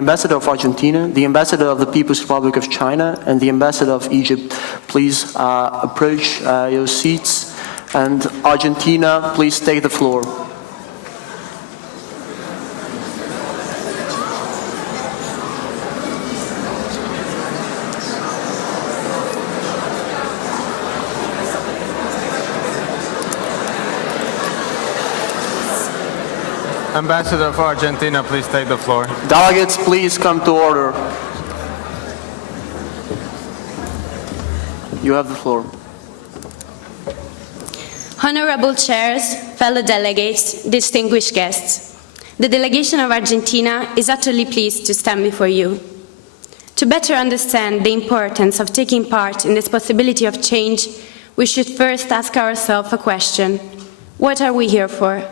Ambassador of Argentina, the Ambassador of the People's Republic of China, and the Ambassador of Egypt, please approach your seats. And Argentina, please take the floor. Ambassador of Argentina, please take the floor. Delegates, please come to order. You have the floor. Honorable chairs, fellow delegates, distinguished guests, the delegation of Argentina is utterly pleased to stand before you. To better understand the importance of taking part in this possibility of change, we should first ask ourselves a question. What are we here for?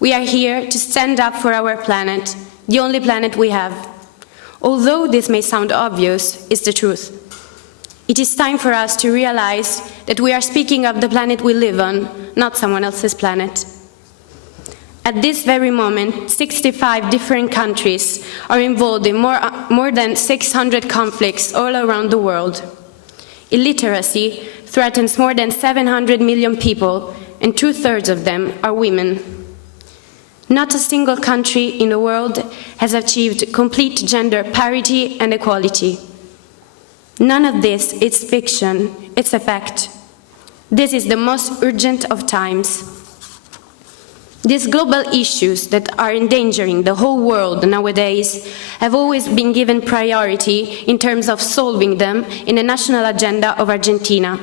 We are here to stand up for our planet, the only planet we have. Although this may sound obvious, it's the truth. It is time for us to realize that we are speaking of the planet we live on, not someone else's planet. At this very moment, 65 different countries are involved in more than 600 conflicts all around the world. Illiteracy threatens more than 700 million people, and 2/3 of them are women. Not a single country in the world has achieved complete gender parity and equality. None of this is fiction, it's a fact. This is the most urgent of times. These global issues that are endangering the whole world nowadays have always been given priority in terms of solving them in the national agenda of Argentina.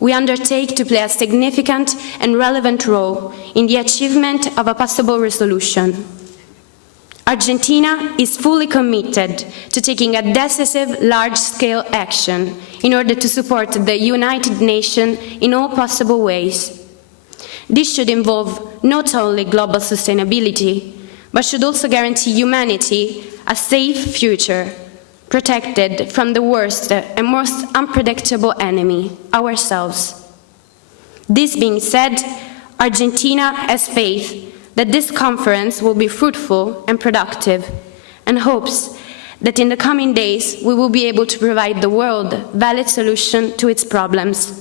We undertake to play a significant and relevant role in the achievement of a possible resolution. Argentina is fully committed to taking a decisive, large-scale action in order to support the United Nations in all possible ways. This should involve not only global sustainability, but should also guarantee humanity a safe future, protected from the worst and most unpredictable enemy, ourselves. This being said, Argentina has faith that this conference will be fruitful and productive, and hopes that in the coming days we will be able to provide the world a valid solution to its problems.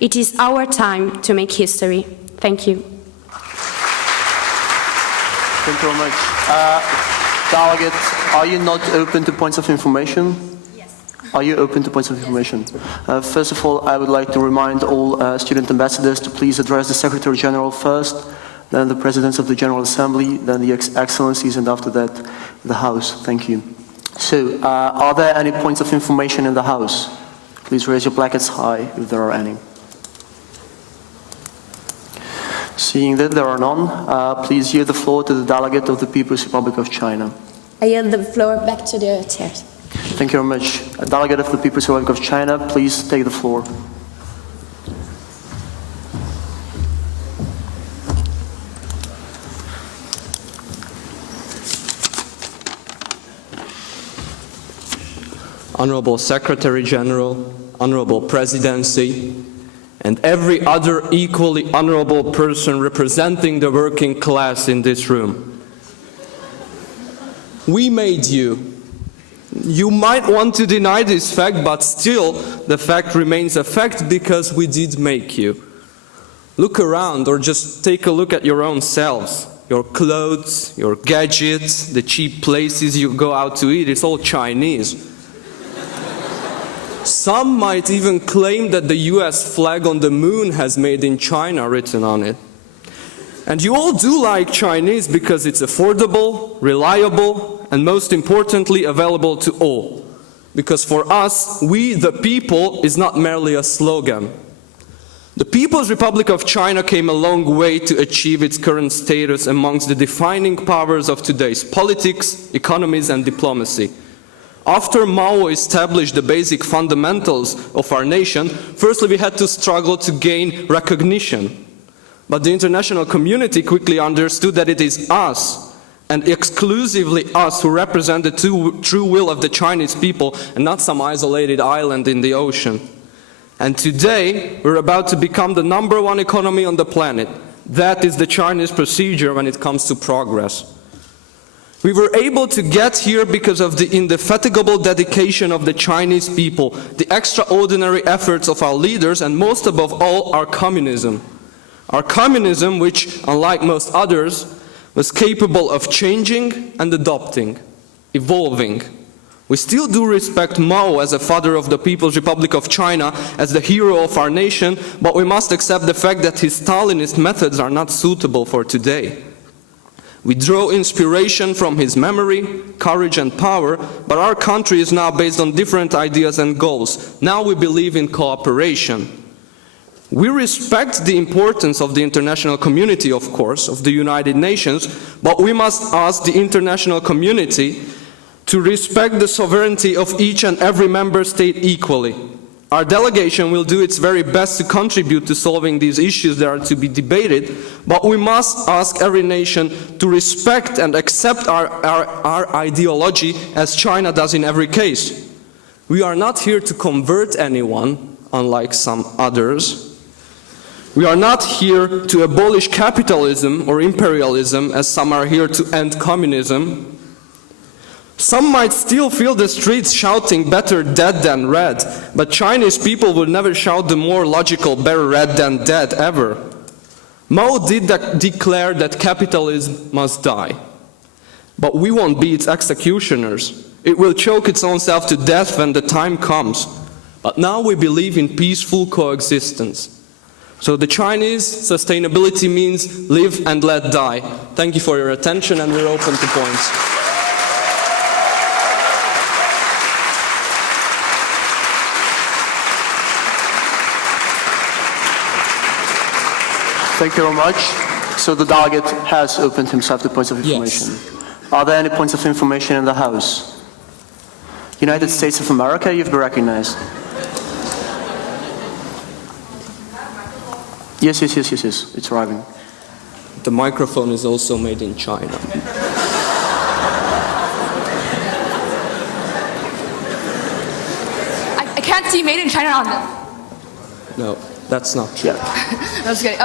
It is our time to make history. Thank you. Thank you very much. Delegate, are you not open to points of information? Yes. Are you open to points of information? First of all, I would like to remind all student ambassadors to please address the Secretary General first, then the Presidents of the General Assembly, then the Excellencies, and after that, the House. Thank you. So, are there any points of information in the House? Please raise your placards high if there are any. Seeing that there are none, please yield the floor to the delegate of the People's Republic of China. I yield the floor back to the chairs. Thank you very much. A delegate of the People's Republic of China, please take the floor. Honorable Secretary General, Honorable Presidency, and every other equally honorable person representing the working class in this room. We made you. You might want to deny this fact, but still the fact remains a fact because we did make you. Look around, or just take a look at your own selves. Your clothes, your gadgets, the cheap places you go out to eat, it's all Chinese. Some might even claim that the US flag on the moon has "Made in China" written on it. And you all do like Chinese because it's affordable, reliable, and most importantly, available to all. Because for us, we the people is not merely a slogan. The People's Republic of China came a long way to achieve its current status amongst the defining powers of today's politics, economies, and diplomacy. After Mao established the basic fundamentals of our nation, firstly we had to struggle to gain recognition. But the international community quickly understood that it is us, and exclusively us, who represent the true will of the Chinese people, and not some isolated island in the ocean. And today, we're about to become the #1 economy on the planet. That is the Chinese procedure when it comes to progress. We were able to get here because of the indefatigable dedication of the Chinese people, the extraordinary efforts of our leaders, and most above all, our communism. Our communism, which, unlike most others, was capable of changing and adopting, evolving. We still do respect Mao as a father of the People's Republic of China, as the hero of our nation, but we must accept the fact that his Stalinist methods are not suitable for today. We draw inspiration from his memory, courage and power, but our country is now based on different ideas and goals. Now we believe in cooperation. We respect the importance of the international community, of course, of the United Nations, but we must ask the international community to respect the sovereignty of each and every member state equally. Our delegation will do its very best to contribute to solving these issues that are to be debated, but we must ask every nation to respect and accept our ideology as China does in every case. We are not here to convert anyone, unlike some others. We are not here to abolish capitalism or imperialism, as some are here to end communism. Some might still fill the streets shouting better dead than red, but Chinese people will never shout the more logical better red than dead ever. Mao did declare that capitalism must die, but we won't be its executioners. It will choke its own self to death when the time comes. But now we believe in peaceful coexistence. So the Chinese sustainability means live and let die. Thank you for your attention, and we're open to points. Thank you very much. So the delegate has opened himself to points of information. Yes. Are there any points of information in the House? United States of America, you've been recognized. Yes, it's arriving. The microphone is also made in China. I can't see made in China on them. No, that's not true. Yeah. That's good.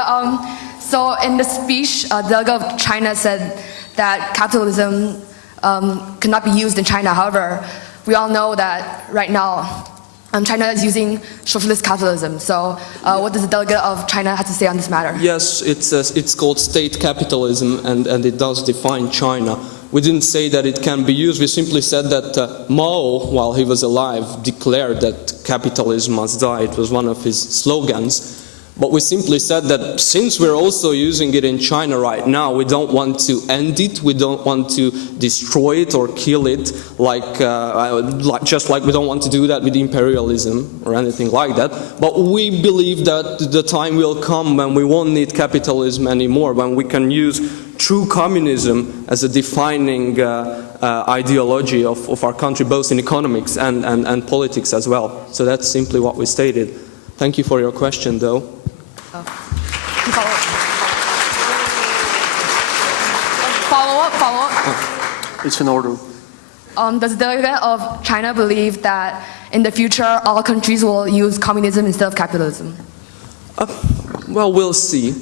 So in the speech, the delegate of China said that capitalism cannot be used in China. However, we all know that right now China is using socialist capitalism. So what does the delegate of China have to say on this matter? Yes, it's called state capitalism, and it does define China. We didn't say that it can be used. We simply said that Mao, while he was alive, declared that capitalism must die. It was one of his slogans. But we simply said that since we're also using it in China right now, we don't want to end it, we don't want to destroy it or kill it, just like we don't want to do that with imperialism or anything like that. But we believe that the time will come when we won't need capitalism anymore, when we can use true communism as a defining ideology of our country, both in economics and politics as well. So that's simply what we stated. Thank you for your question, though. Follow up. It's in order. Does the delegate of China believe that in the future all countries will use communism instead of capitalism? Well, we'll see.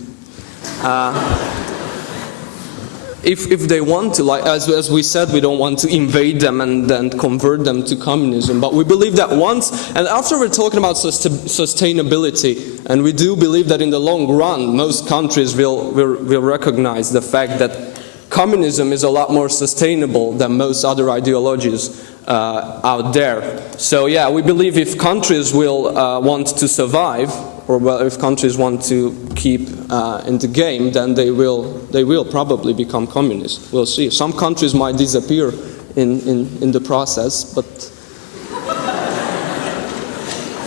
If they want to, like as we said, we don't want to invade them and then convert them to communism. But we believe that once, and after we're talking about sustainability, and we do believe that in the long run, most countries will recognize the fact that communism is a lot more sustainable than most other ideologies out there. So yeah, we believe if countries will want to survive, or well, if countries want to keep in the game, then they will probably become communist. We'll see. Some countries might disappear in the process, but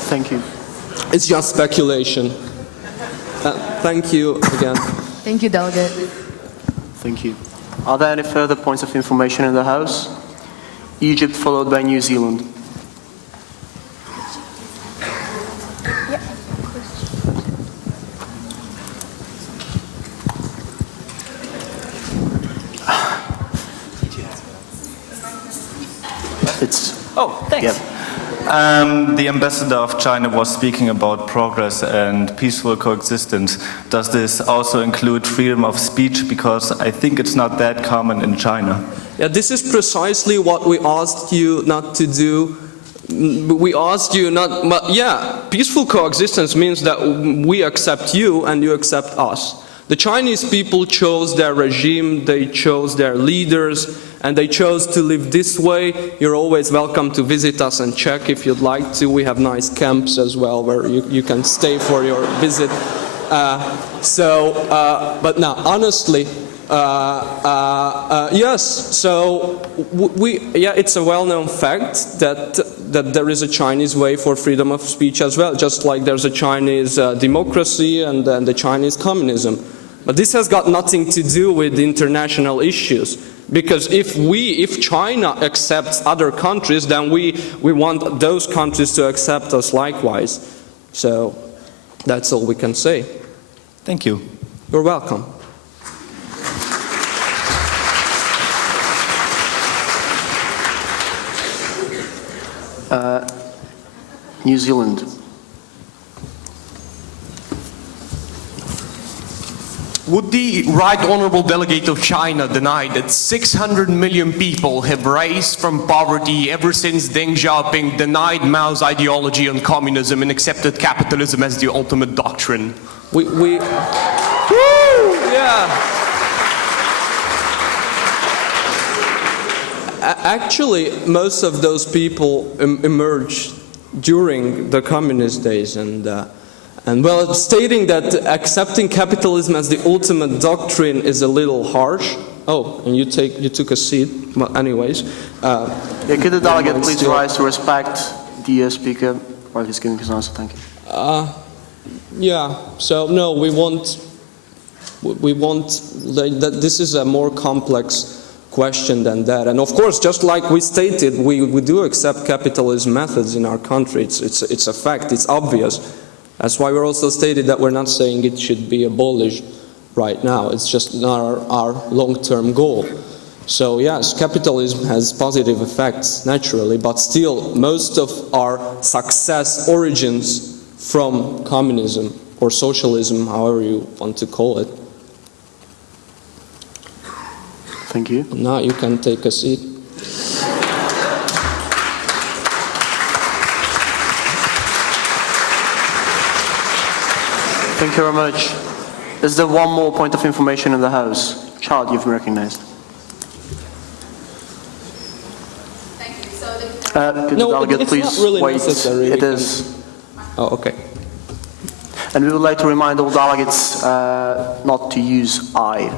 Thank you. it's just speculation. Thank you again. Thank you, delegate. Thank you. Are there any further points of information in the House? Egypt followed by New Zealand. Oh, thanks. Yeah. The ambassador of China was speaking about progress and peaceful coexistence. Does this also include freedom of speech? Because I think it's not that common in China. Yeah, this is precisely what we asked you not to do. We asked you not, but yeah, peaceful coexistence means that we accept you and you accept us. The Chinese people chose their regime, they chose their leaders, and they chose to live this way. You're always welcome to visit us and check if you'd like to. We have nice camps as well where you can stay for your visit. But now, honestly, yes, so it's a well-known fact that there is a Chinese way for freedom of speech as well, just like there's a Chinese democracy and then the Chinese communism. But this has got nothing to do with international issues, because if China accepts other countries, then we want those countries to accept us likewise. So that's all we can say. Thank you. You're welcome. New Zealand. Would the Right Honourable Delegate of China deny that 600 million people have raised from poverty ever since Deng Xiaoping denied Mao's ideology on communism and accepted capitalism as the ultimate doctrine? Actually, most of those people emerged during the communist days, and well, stating that accepting capitalism as the ultimate doctrine is a little harsh. Oh, and you took a seat. Well, anyways. Could the delegate please rise to respect the speaker while he's giving his answer? Thank you. Yeah. So no, we want that. This is a more complex question than that. And of course, just like we stated, we do accept capitalist methods in our country. It's a fact. It's obvious. That's why we're also stated that we're not saying it should be abolished right now. It's just not our long-term goal. So yes, capitalism has positive effects, naturally, but still, most of our success origins from communism or socialism, however you want to call it. Thank you. Now you can take a seat. Thank you very much. Is there one more point of information in the House? Child, you've been recognized. Thank you. Could the delegate it's please not really wait? necessary. It is. Oh, okay. And we would like to remind all delegates not to use I.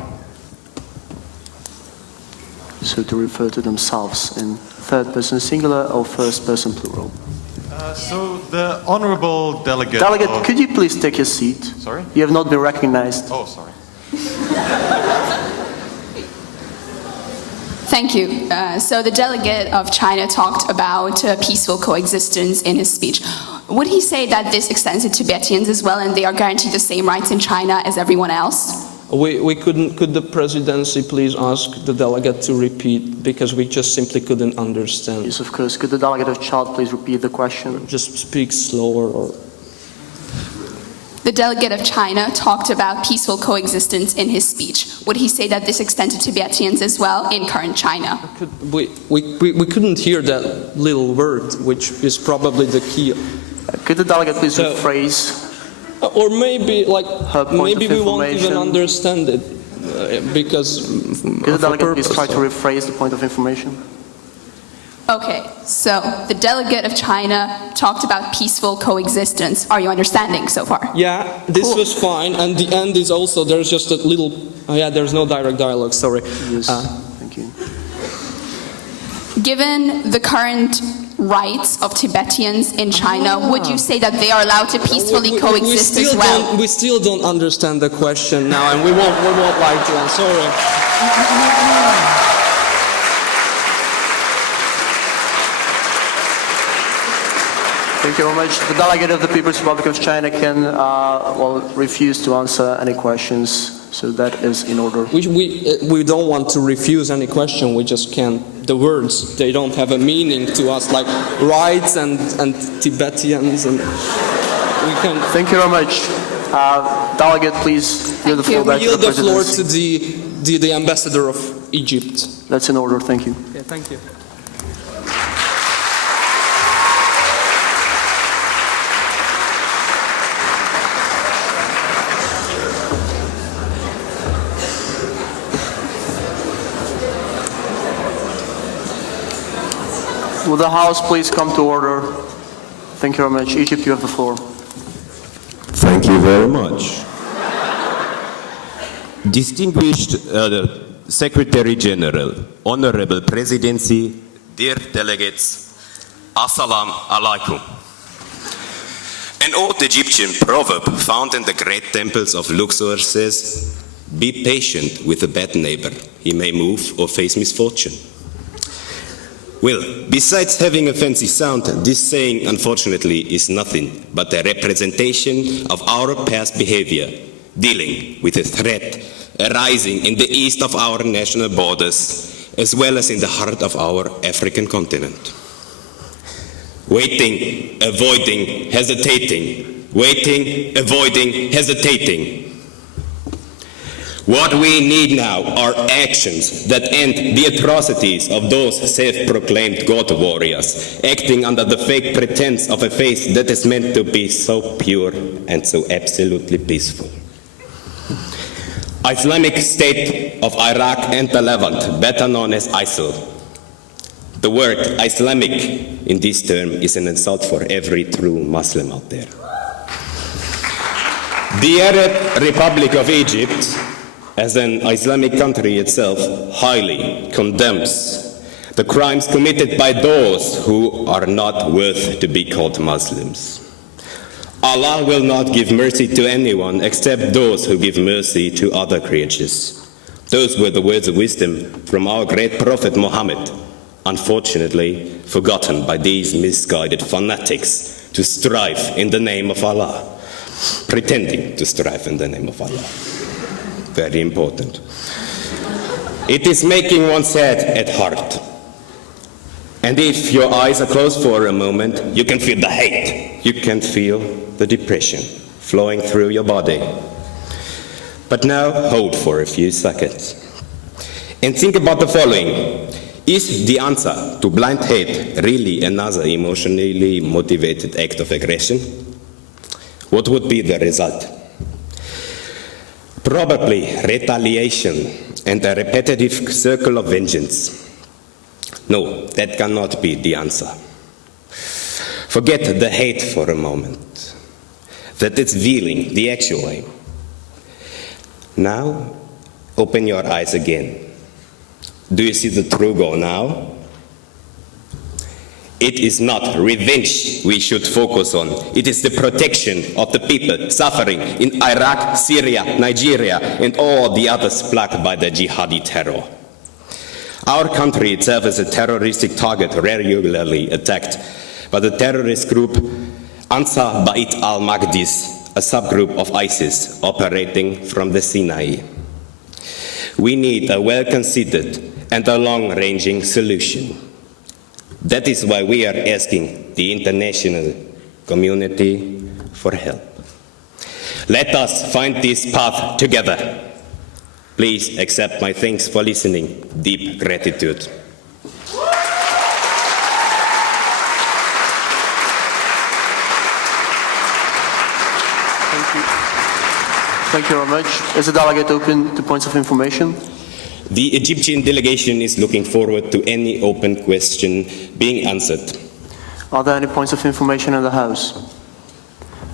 So to refer to themselves in third person singular or first person plural. So the honourable delegate... Delegate, could you please take your seat? Sorry? You have not been recognized. Oh, sorry. Thank you. So the delegate of China talked about peaceful coexistence in his speech. Would he say that this extends to Tibetans as well and they are guaranteed the same rights in China as everyone else? Could the presidency please ask the delegate to repeat, because we just simply couldn't understand. Yes, of course. Could the delegate of Chad please repeat the question? Just speak slower or... The delegate of China talked about peaceful coexistence in his speech. Would he say that this extended to Tibetans as well in current China? We couldn't hear that little word, which is probably the key. Could the delegate please rephrase? Or maybe, maybe we won't even information. understand it, because Could the delegate please try to rephrase the point of information? Okay, so the delegate of China talked about peaceful coexistence. Are you understanding so far? Yeah, this was fine, and the end is also, there's just a little, there's no direct dialogue, sorry. Yes, thank you. Given the current rights of Tibetans in China, would you say that they are allowed to peacefully coexist as well? We still don't understand the question now, and we won't like to, I'm sorry. Thank you very much. The delegate of the People's Republic of China can refuse to answer any questions So that is in order. We don't want to refuse any question, we just can't. The words, they don't have a meaning to us, like rights and Tibetans, and we can... Thank you very much. Delegate, please yield the floor back to Yield the the floor presidency. to the ambassador of Egypt. That's in order, thank you. Okay, thank you. Will the House please come to order? Thank you very much. Egypt, you have the floor. Thank you very much. Distinguished Secretary General, Honorable Presidency, dear delegates, Assalamu alaikum. An old Egyptian proverb found in the great temples of Luxor says, "Be patient with a bad neighbor. He may move or face misfortune." Well, besides having a fancy sound, this saying, unfortunately, is nothing but a representation of our past behavior, dealing with a threat arising in the east of our national borders, as well as in the heart of our African continent. Waiting, avoiding, hesitating. Waiting, avoiding, hesitating. What we need now are actions that end the atrocities of those self-proclaimed God warriors, acting under the fake pretense of a faith that is meant to be so pure and so absolutely peaceful. Islamic State of Iraq and the Levant, better known as ISIL. The word Islamic in this term is an insult for every true Muslim out there. The Arab Republic of Egypt, as an Islamic country itself, highly condemns the crimes committed by those who are not worth to be called Muslims. Allah will not give mercy to anyone except those who give mercy to other creatures. Those were the words of wisdom from our great Prophet Muhammad, unfortunately forgotten by these misguided fanatics to strive in the name of Allah, pretending to strive in the name of Allah. Very important. It is making one sad at heart. And if your eyes are closed for a moment, you can feel the hate. You can feel the depression flowing through your body. But now, hold for a few seconds. And think about the following. Is the answer to blind hate really another emotionally motivated act of aggression? What would be the result? Probably retaliation and a repetitive circle of vengeance. No, that cannot be the answer. Forget the hate for a moment. That is veiling the actual aim. Now, open your eyes again. Do you see the true goal now? It is not revenge we should focus on. It is the protection of the people suffering in Iraq, Syria, Nigeria, and all the others plagued by the jihadi terror. Our country itself is a terroristic target regularly attacked by the terrorist group Ansar Bait al-Maqdis, a subgroup of ISIS operating from the Sinai. We need a well-considered and a long-ranging solution. That is why we are asking the international community for help. Let us find this path together. Please accept my thanks for listening. Deep gratitude. Thank you. Thank you very much. Is the delegate open to points of information? The Egyptian delegation is looking forward to any open question being answered. Are there any points of information in the House?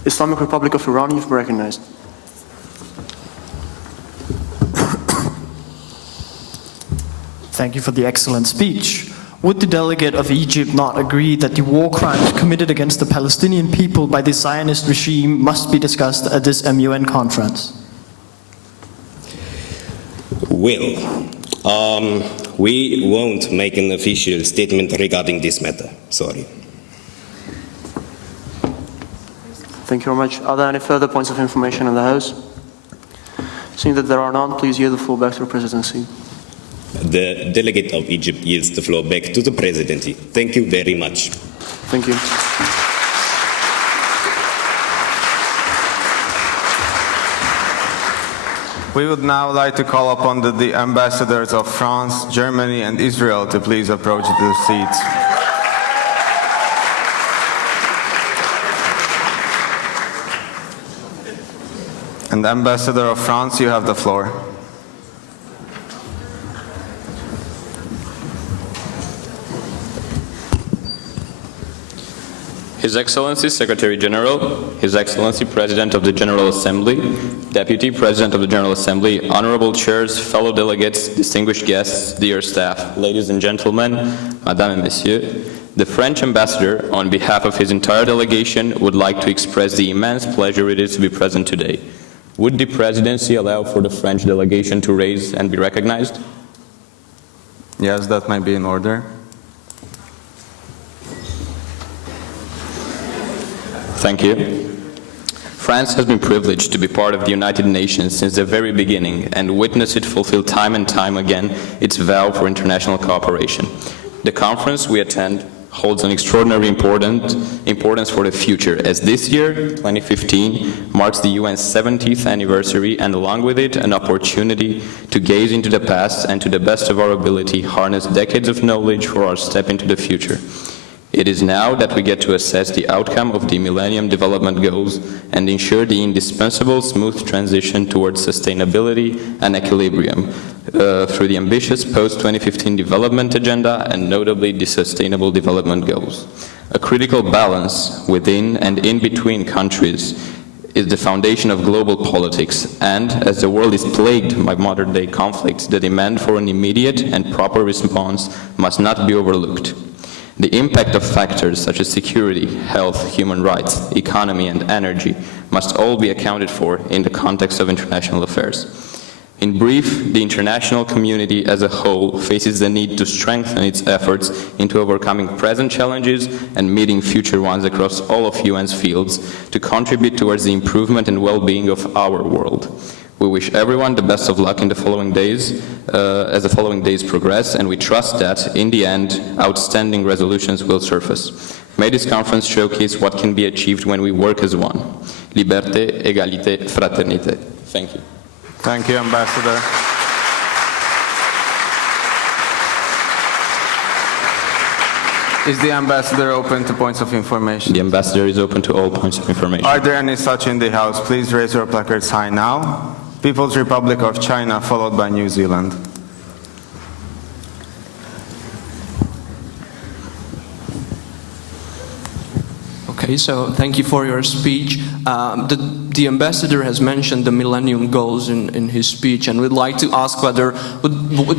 Islamic Republic of Iran, you've been recognized. Thank you for the excellent speech. Would the delegate of Egypt not agree that the war crimes committed against the Palestinian people by the Zionist regime must be discussed at this MUN conference? Well, we won't make an official statement regarding this matter. Sorry. Thank you very much. Are there any further points of information in the House? Seeing that there are none, please yield the floor back to the presidency. The delegate of Egypt yields the floor back to the presidency. Thank you very much. Thank you. We would now like to call upon the ambassadors of France, Germany, and Israel to please approach the seats. And Ambassador of France, you have the floor. His Excellency Secretary General, His Excellency President of the General Assembly, Deputy President of the General Assembly, honorable chairs, fellow delegates, distinguished guests, dear staff, ladies and gentlemen, Madame et Messieurs, the French ambassador, on behalf of his entire delegation, would like to express the immense pleasure it is to be present today. Would the presidency allow for the French delegation to raise and be recognized? Yes, that might be in order. Thank you. France has been privileged to be part of the United Nations since the very beginning and witness it fulfill time and time again its vow for international cooperation. The conference we attend holds an extraordinary importance for the future, as this year, 2015, marks the UN's 70th anniversary and along with it an opportunity to gaze into the past and to the best of our ability harness decades of knowledge for our step into the future. It is now that we get to assess the outcome of the Millennium Development Goals and ensure the indispensable smooth transition towards sustainability and equilibrium through the ambitious post-2015 development agenda and notably the Sustainable Development Goals. A critical balance within and in between countries is the foundation of global politics, and as the world is plagued by modern-day conflicts, the demand for an immediate and proper response must not be overlooked. The impact of factors such as security, health, human rights, economy, and energy must all be accounted for in the context of international affairs. In brief, the international community as a whole faces the need to strengthen its efforts into overcoming present challenges and meeting future ones across all of UN's fields to contribute towards the improvement and well-being of our world. We wish everyone the best of luck in the following days, as the following days progress, and we trust that, in the end, outstanding resolutions will surface. May this conference showcase what can be achieved when we work as one. Liberté, égalité, fraternité. Thank you. Thank you, Ambassador. Is the ambassador open to points of information? The ambassador is open to all points of information. Are there any such in the House? Please raise your placards high now. People's Republic of China, followed by New Zealand. Okay, so thank you for your speech. The ambassador has mentioned the Millennium Goals in his speech, and we'd like to ask whether,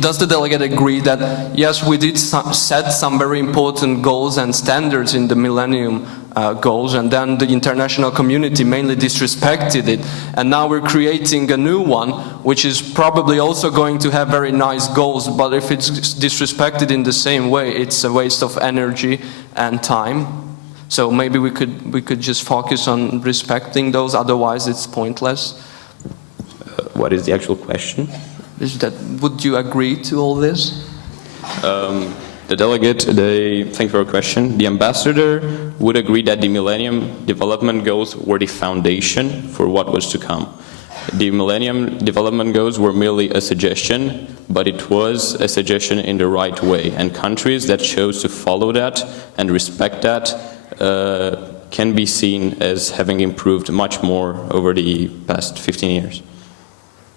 does the delegate agree that, yes, we did set some very important goals and standards in the Millennium Goals, and then the international community mainly disrespected it, and now we're creating a new one, which is probably also going to have very nice goals, but if it's disrespected in the same way, it's a waste of energy and time. So maybe we could just focus on respecting those, otherwise it's pointless. What is the actual question? Would you agree to all this? The delegate, thank you for your question. The ambassador would agree that the Millennium Development Goals were the foundation for what was to come. The Millennium Development Goals were merely a suggestion, but it was a suggestion in the right way, and countries that chose to follow that and respect that can be seen as having improved much more over the past 15 years.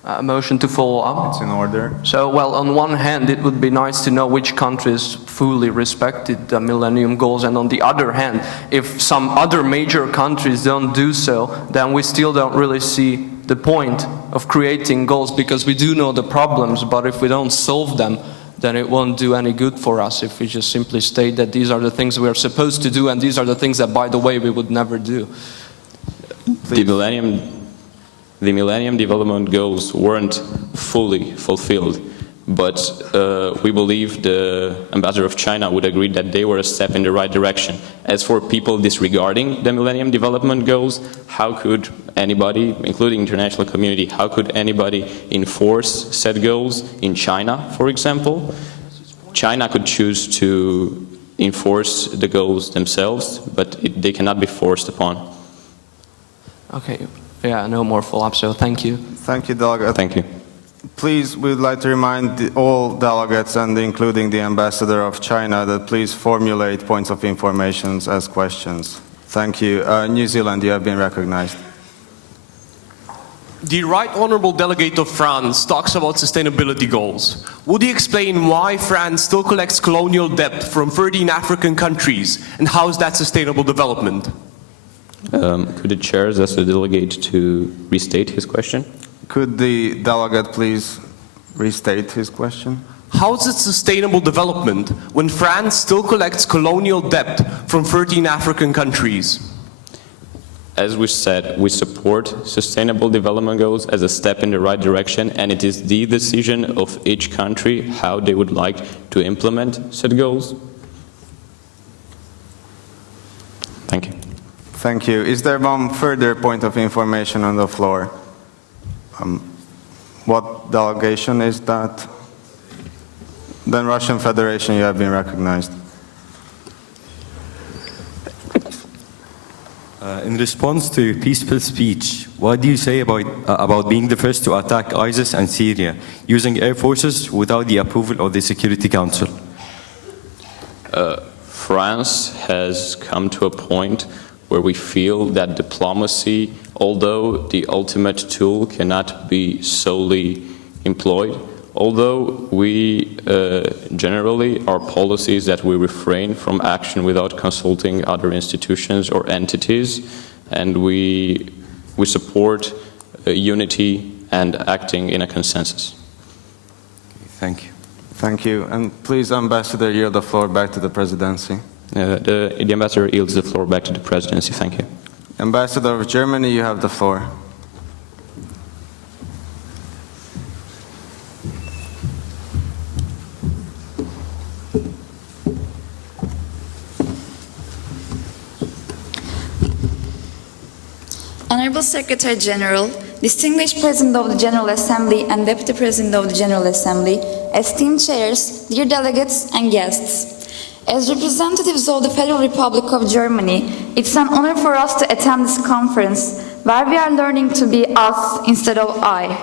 A motion to follow up. It's in order. So, well, on one hand, it would be nice to know which countries fully respected the Millennium Goals, and on the other hand, if some other major countries don't do so, then we still don't really see the point of creating goals, because we do know the problems, but if we don't solve them, then it won't do any good for us if we just simply state that these are the things we are supposed to do and these are the things that, by the way, we would never do. The Millennium Development Goals weren't fully fulfilled, but we believe the ambassador of China would agree that they were a step in the right direction. As for people disregarding the Millennium Development Goals, how could anybody, including international community, how could anybody enforce said goals in China, for example? China could choose to enforce the goals themselves, but they cannot be forced upon. Okay, yeah, no more follow-up, so thank you. Thank you, delegate. Thank you. Please, we would like to remind all delegates, and including the ambassador of China, that please formulate points of information as questions. Thank you. New Zealand, you have been recognized. The Right Honourable Delegate of France talks about sustainability goals. Would he explain why France still collects colonial debt from 13 African countries, and how is that sustainable development? Could the chair ask the delegate to restate his question? Could the delegate please restate his question? How is it sustainable development when France still collects colonial debt from 13 African countries? As we said, we support sustainable development goals as a step in the right direction, and it is the decision of each country how they would like to implement said goals. Thank you. Thank you. Is there one further point of information on the floor? What delegation is that? Then Russian Federation, you have been recognized. In response to your peaceful speech, what do you say about being the first to attack ISIS and Syria, using air forces without the approval of the Security Council? France has come to a point where we feel that diplomacy, although the ultimate tool, cannot be solely employed. Although we generally, our policy is that we refrain from action without consulting other institutions or entities, and we support unity and acting in a consensus. Thank you. Thank you. And please, Ambassador, yield the floor back to the presidency. The ambassador yields the floor back to the presidency. Thank you. Ambassador of Germany, you have the floor. Honorable Secretary General, distinguished President of the General Assembly and Deputy President of the General Assembly, esteemed chairs, dear delegates and guests. As representatives of the Federal Republic of Germany, it's an honor for us to attend this conference where we are learning to be us instead of I.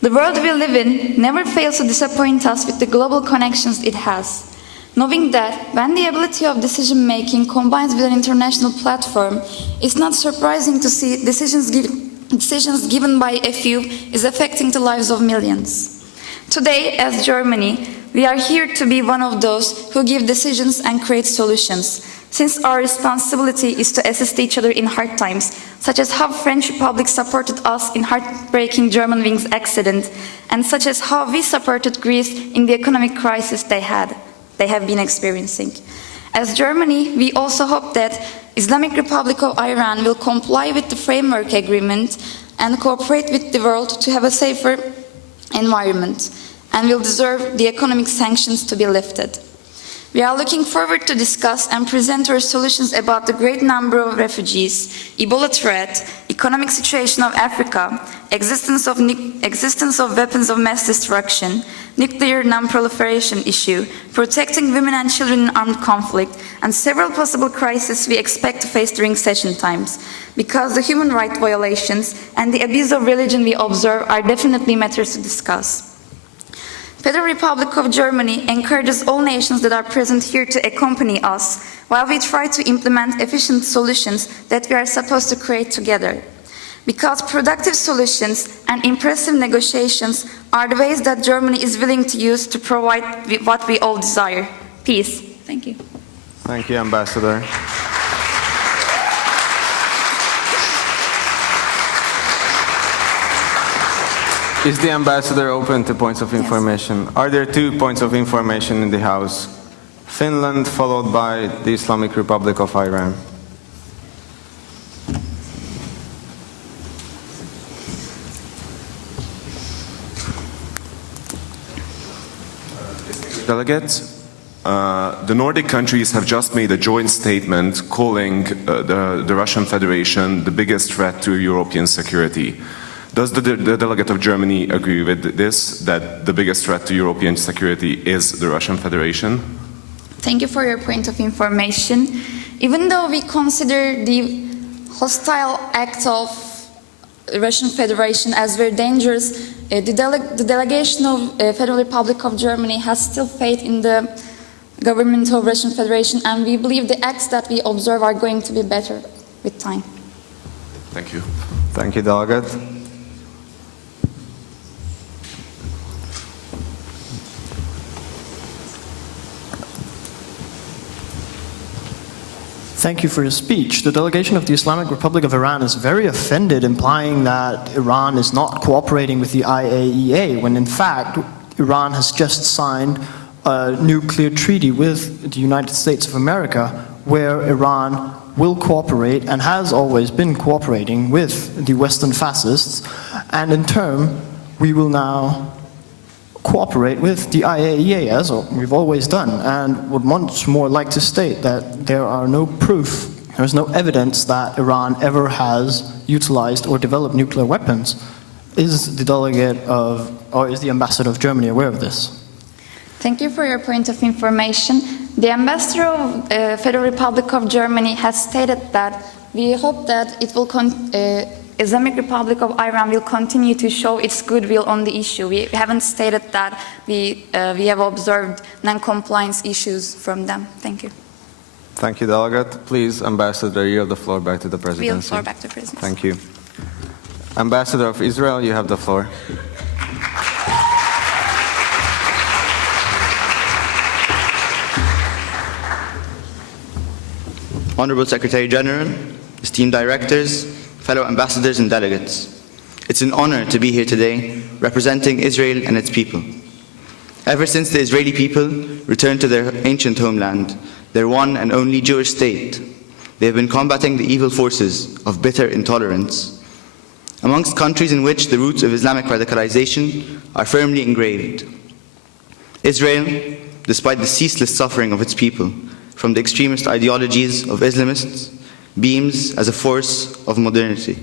The world we live in never fails to disappoint us with the global connections it has. Knowing that when the ability of decision-making combines with an international platform, it's not surprising to see decisions given by a few is affecting the lives of millions. Today, as Germany, we are here to be one of those who give decisions and create solutions, since our responsibility is to assist each other in hard times, such as how French Republic supported us in heartbreaking Germanwings accident, and such as how we supported Greece in the economic crisis they have been experiencing. As Germany, we also hope that Islamic Republic of Iran will comply with the framework agreement and cooperate with the world to have a safer environment, and will deserve the economic sanctions to be lifted. We are looking forward to discuss and present our solutions about the great number of refugees, Ebola threat, economic situation of Africa, existence of weapons of mass destruction, nuclear non-proliferation issue, protecting women and children in armed conflict, and several possible crises we expect to face during session times, because the human rights violations and the abuse of religion we observe are definitely matters to discuss. Federal Republic of Germany encourages all nations that are present here to accompany us while we try to implement efficient solutions that we are supposed to create together. Because productive solutions and impressive negotiations are the ways that Germany is willing to use to provide what we all desire: peace. Thank you. Thank you, Ambassador. Is the ambassador open to points of information? Yes. Are there 2 points of information in the House? Finland, followed by the Islamic Republic of Iran. delegates. The Nordic countries have just made a joint statement calling the Russian Federation the biggest threat to European security. Does the delegate of Germany agree with this, that the biggest threat to European security is the Russian Federation? Thank you for your point of information. Even though we consider the hostile act of the Russian Federation as very dangerous, the delegation of Federal Republic of Germany has still faith in the government of Russian Federation, and we believe the acts that we observe are going to be better with time. Thank you. Thank you, delegate. Thank you for your speech. The delegation of the Islamic Republic of Iran is very offended, implying that Iran is not cooperating with the IAEA, when in fact Iran has just signed a nuclear treaty with the United States of America, where Iran will cooperate and has always been cooperating with the Western fascists, and in turn we will now cooperate with the IAEA, as we've always done, and would much more like to state that there's no evidence that Iran ever has utilized or developed nuclear weapons. Is the is the ambassador of Germany aware of this? Thank you for your point of information. The ambassador of Federal Republic of Germany has stated that we hope that Islamic Republic of Iran will continue to show its goodwill on the issue. We haven't stated that we have observed non-compliance issues from them. Thank you. Thank you, delegate. Please, Ambassador, yield the floor back to the presidency. Yield the floor back to the presidency. Thank you. Ambassador of Israel, you have the floor. Honorable Secretary General, esteemed directors, fellow ambassadors and delegates. It's an honor to be here today representing Israel and its people. Ever since the Israeli people returned to their ancient homeland, their one and only Jewish state, they have been combating the evil forces of bitter intolerance. Amongst countries in which the roots of Islamic radicalization are firmly engraved, Israel, despite the ceaseless suffering of its people from the extremist ideologies of Islamists, beams as a force of modernity.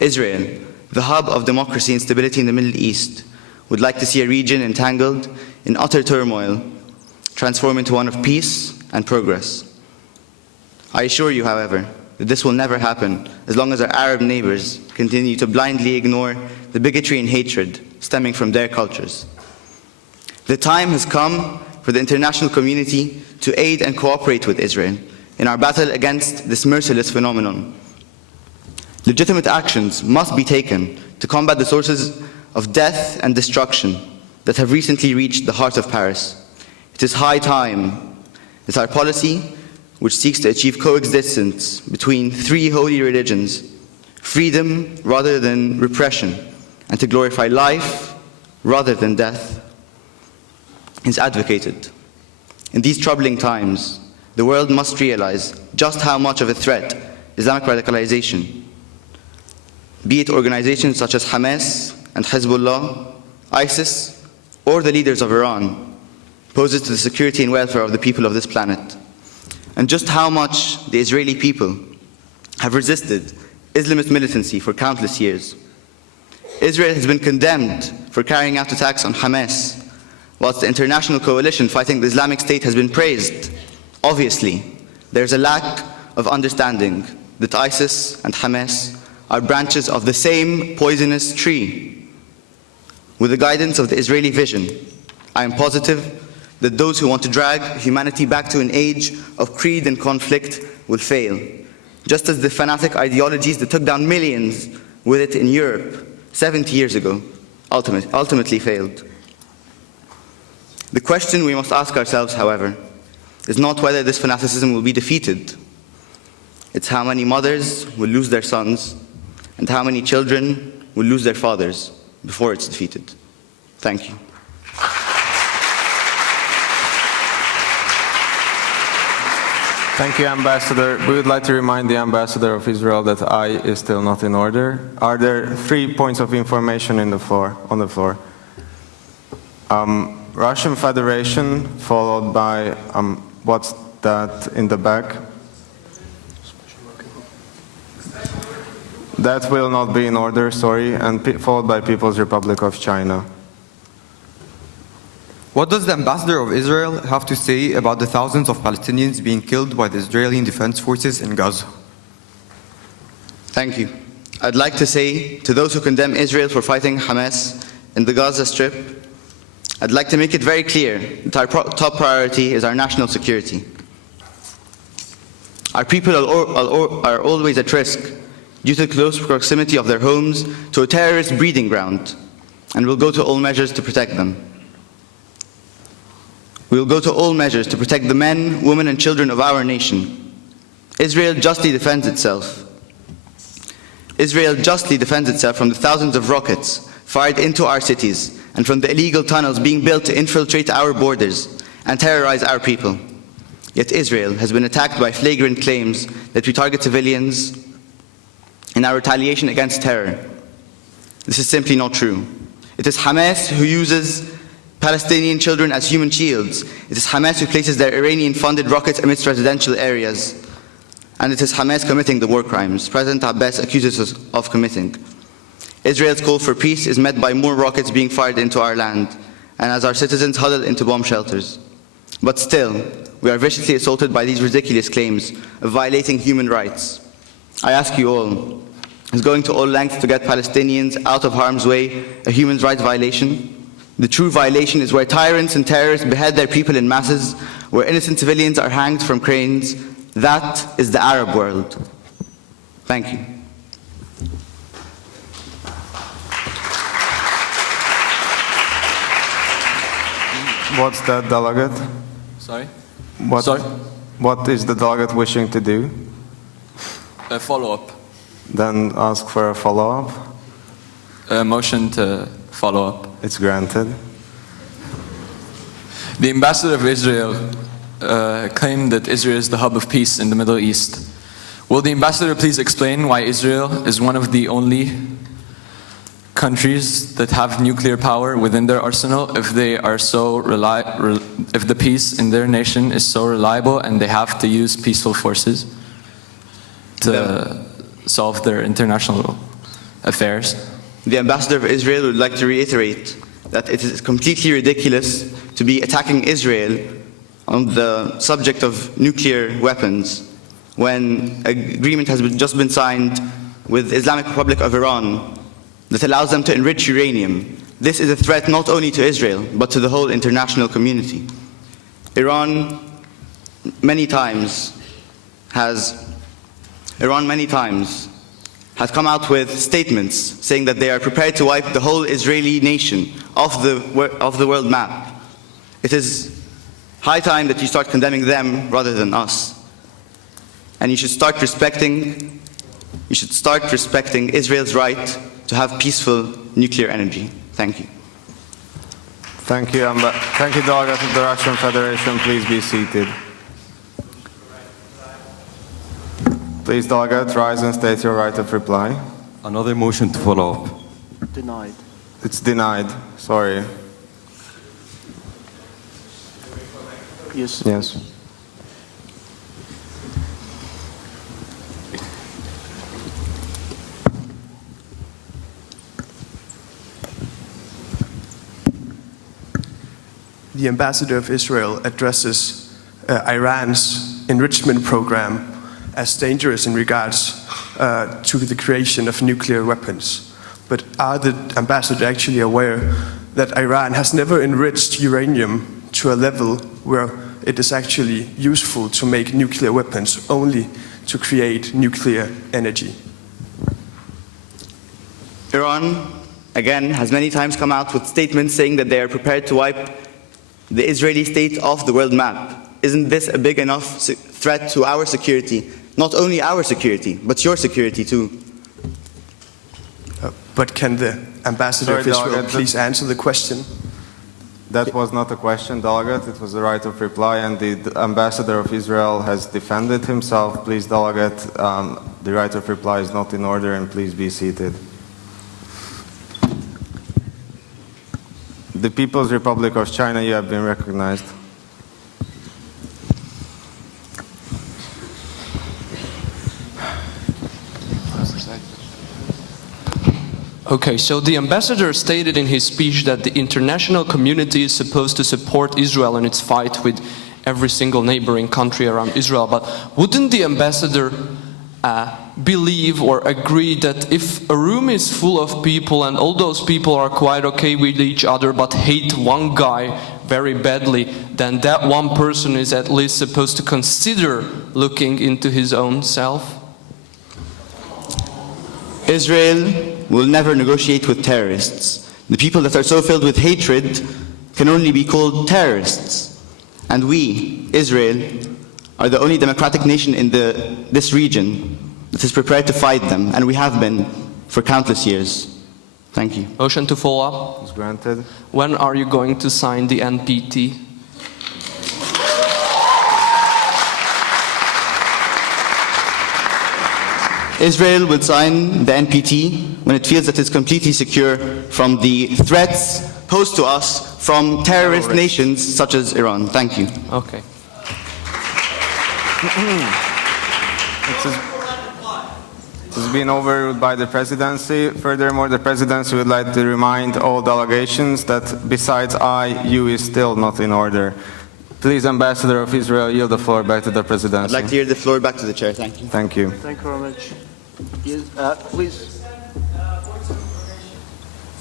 Israel, the hub of democracy and stability in the Middle East, would like to see a region entangled in utter turmoil transform into one of peace and progress. I assure you, however, that this will never happen as long as our Arab neighbors continue to blindly ignore the bigotry and hatred stemming from their cultures. The time has come for the international community to aid and cooperate with Israel in our battle against this merciless phenomenon. Legitimate actions must be taken to combat the sources of death and destruction that have recently reached the heart of Paris. It is high time that our policy, which seeks to achieve coexistence between three holy religions, freedom rather than repression, and to glorify life rather than death, is advocated. In these troubling times, the world must realize just how much of a threat Islamic radicalization, be it organizations such as Hamas and Hezbollah, ISIS, or the leaders of Iran, poses to the security and welfare of the people of this planet, and just how much the Israeli people have resisted Islamist militancy for countless years. Israel has been condemned for carrying out attacks on Hamas, whilst the international coalition fighting the Islamic State has been praised. Obviously, there's a lack of understanding that ISIS and Hamas are branches of the same poisonous tree. With the guidance of the Israeli vision, I am positive that those who want to drag humanity back to an age of creed and conflict will fail, just as the fanatic ideologies that took down millions with it in Europe 70 years ago ultimately failed. The question we must ask ourselves, however, is not whether this fanaticism will be defeated. It's how many mothers will lose their sons and how many children will lose their fathers before it's defeated. Thank you. Thank you, Ambassador. We would like to remind the Ambassador of Israel that I is still not in order. Are there 3 points of information on the floor? Russian Federation, followed by, what's that in the back? That will not be in order, sorry, and followed by People's Republic of China. What does the ambassador of Israel have to say about the thousands of Palestinians being killed by the Israeli Defense Forces in Gaza? Thank you. I'd like to say to those who condemn Israel for fighting Hamas in the Gaza Strip, I'd like to make it very clear that our top priority is our national security. Our people are always at risk due to the close proximity of their homes to a terrorist breeding ground, and we'll go to all measures to protect them. We will go to all measures to protect the men, women, and children of our nation. Israel justly defends itself. Israel justly defends itself from the thousands of rockets fired into our cities and from the illegal tunnels being built to infiltrate our borders and terrorize our people. Yet Israel has been attacked by flagrant claims that we target civilians in our retaliation against terror. This is simply not true. It is Hamas who uses Palestinian children as human shields. It is Hamas who places their Iranian-funded rockets amidst residential areas. And it is Hamas committing the war crimes President Abbas accuses us of committing. Israel's call for peace is met by more rockets being fired into our land, and as our citizens huddle into bomb shelters. But still, we are viciously assaulted by these ridiculous claims of violating human rights. I ask you all, is going to all lengths to get Palestinians out of harm's way a human rights violation? The true violation is where tyrants and terrorists behead their people in masses, where innocent civilians are hanged from cranes. That is the Arab world. Thank you. What's that, delegate? Sorry? What is the delegate wishing to do? A follow-up. Then ask for a follow-up. A motion to follow up. It's granted. The ambassador of Israel claimed that Israel is the hub of peace in the Middle East. Will the ambassador please explain why Israel is one of the only countries that have nuclear power within their arsenal if they are so if the peace in their nation is so reliable and they have to use peaceful forces to solve their international affairs? The ambassador of Israel would like to reiterate that it is completely ridiculous to be attacking Israel on the subject of nuclear weapons when an agreement has just been signed with the Islamic Republic of Iran that allows them to enrich uranium. This is a threat not only to Israel, but to the whole international community. Iran many times has come out with statements saying that they are prepared to wipe the whole Israeli nation off the world map. It is high time that you start condemning them rather than us. And you should start respecting Israel's right to have peaceful nuclear energy. Thank you. Thank you, delegate of the Russian Federation. Please be seated. Please, delegate, rise and state your right of reply. Another motion to follow up. Denied. It's denied. Sorry. Yes. Yes. The ambassador of Israel addresses Iran's enrichment program as dangerous in regards to the creation of nuclear weapons. But are the ambassador actually aware that Iran has never enriched uranium to a level where it is actually useful to make nuclear weapons, only to create nuclear energy? Iran, again, has many times come out with statements saying that they are prepared to wipe the Israeli state off the world map. Isn't this a big enough threat to our security? Not only our security, but your security too. But can the ambassador of Israel please answer the question? That was not a question, delegate. It was a right of reply, and the ambassador of Israel has defended himself. Please, delegate, the right of reply is not in The People's Republic of China, you have been recognized. Okay, so the ambassador stated in his speech that the international community is supposed to support Israel in its fight with every single neighboring country around Israel. But wouldn't the ambassador believe or agree that if a room is full of people and all those people are quite okay with each other but hate one guy very badly, then that one person is at least supposed to consider looking into his own self? Israel will never negotiate with terrorists. The people that are so filled with hatred can only be called terrorists. And we, Israel, are the only democratic nation in this region that is prepared to fight them, and we have been for countless years. Thank you. Motion to follow up. Is granted. When are you going to sign the NPT? Israel will sign the NPT when it feels that it's completely secure from the threats posed to us from terrorist nations such as Iran. Thank you. Okay. It has been overruled by the presidency. Furthermore, the presidency would like to remind all delegations that besides you is still not in order. Please, Ambassador of Israel, yield the floor back to the presidency. I'd like to yield the floor back to the chair. Thank you. Thank you. Thank you very much. Yes, please.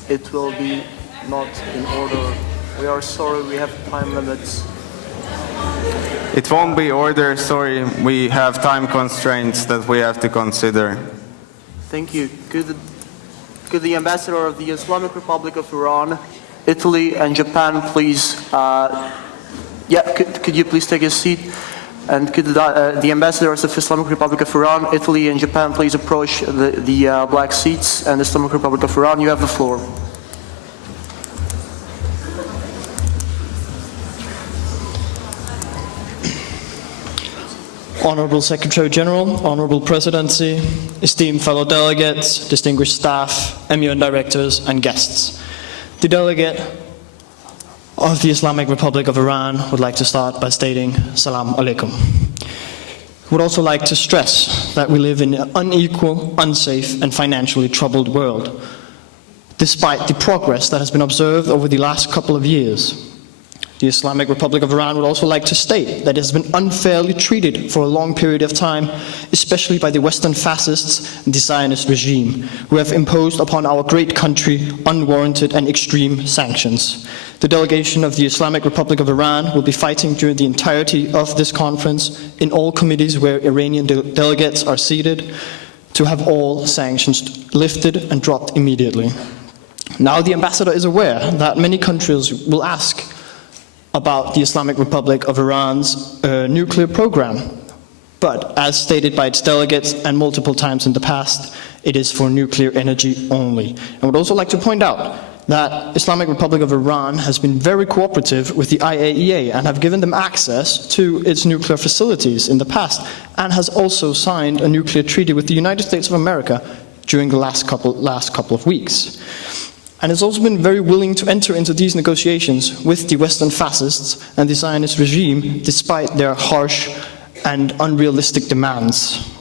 It will be not in order. We are sorry, we have time limits. It won't be order, sorry. We have time constraints that we have to consider. Thank you. Could the ambassador of the Islamic Republic of Iran, Italy, and Japan please, could you please take a seat? And could the ambassadors of Islamic Republic of Iran, Italy, and Japan please approach the black seats, and the Islamic Republic of Iran, you have the floor. Honorable Secretary General, Honorable Presidency, esteemed fellow delegates, distinguished staff, MUN directors, and guests. The delegate of the Islamic Republic of Iran would like to start by stating Salam Alaikum. Would also like to stress that we live in an unequal, unsafe, and financially troubled world, despite the progress that has been observed over the last couple of years. The Islamic Republic of Iran would also like to state that it has been unfairly treated for a long period of time, especially by the Western fascists and the Zionist regime, who have imposed upon our great country unwarranted and extreme sanctions. The delegation of the Islamic Republic of Iran will be fighting during the entirety of this conference in all committees where Iranian delegates are seated to have all sanctions lifted and dropped immediately. Now the ambassador is aware that many countries will ask about the Islamic Republic of Iran's nuclear program. But as stated by its delegates and multiple times in the past, it is for nuclear energy only. I would also like to point out that Islamic Republic of Iran has been very cooperative with the IAEA and have given them access to its nuclear facilities in the past, and has also signed a nuclear treaty with the United States of America during the last couple of weeks. And has also been very willing to enter into these negotiations with the Western fascists and the Zionist regime, despite their harsh and unrealistic demands.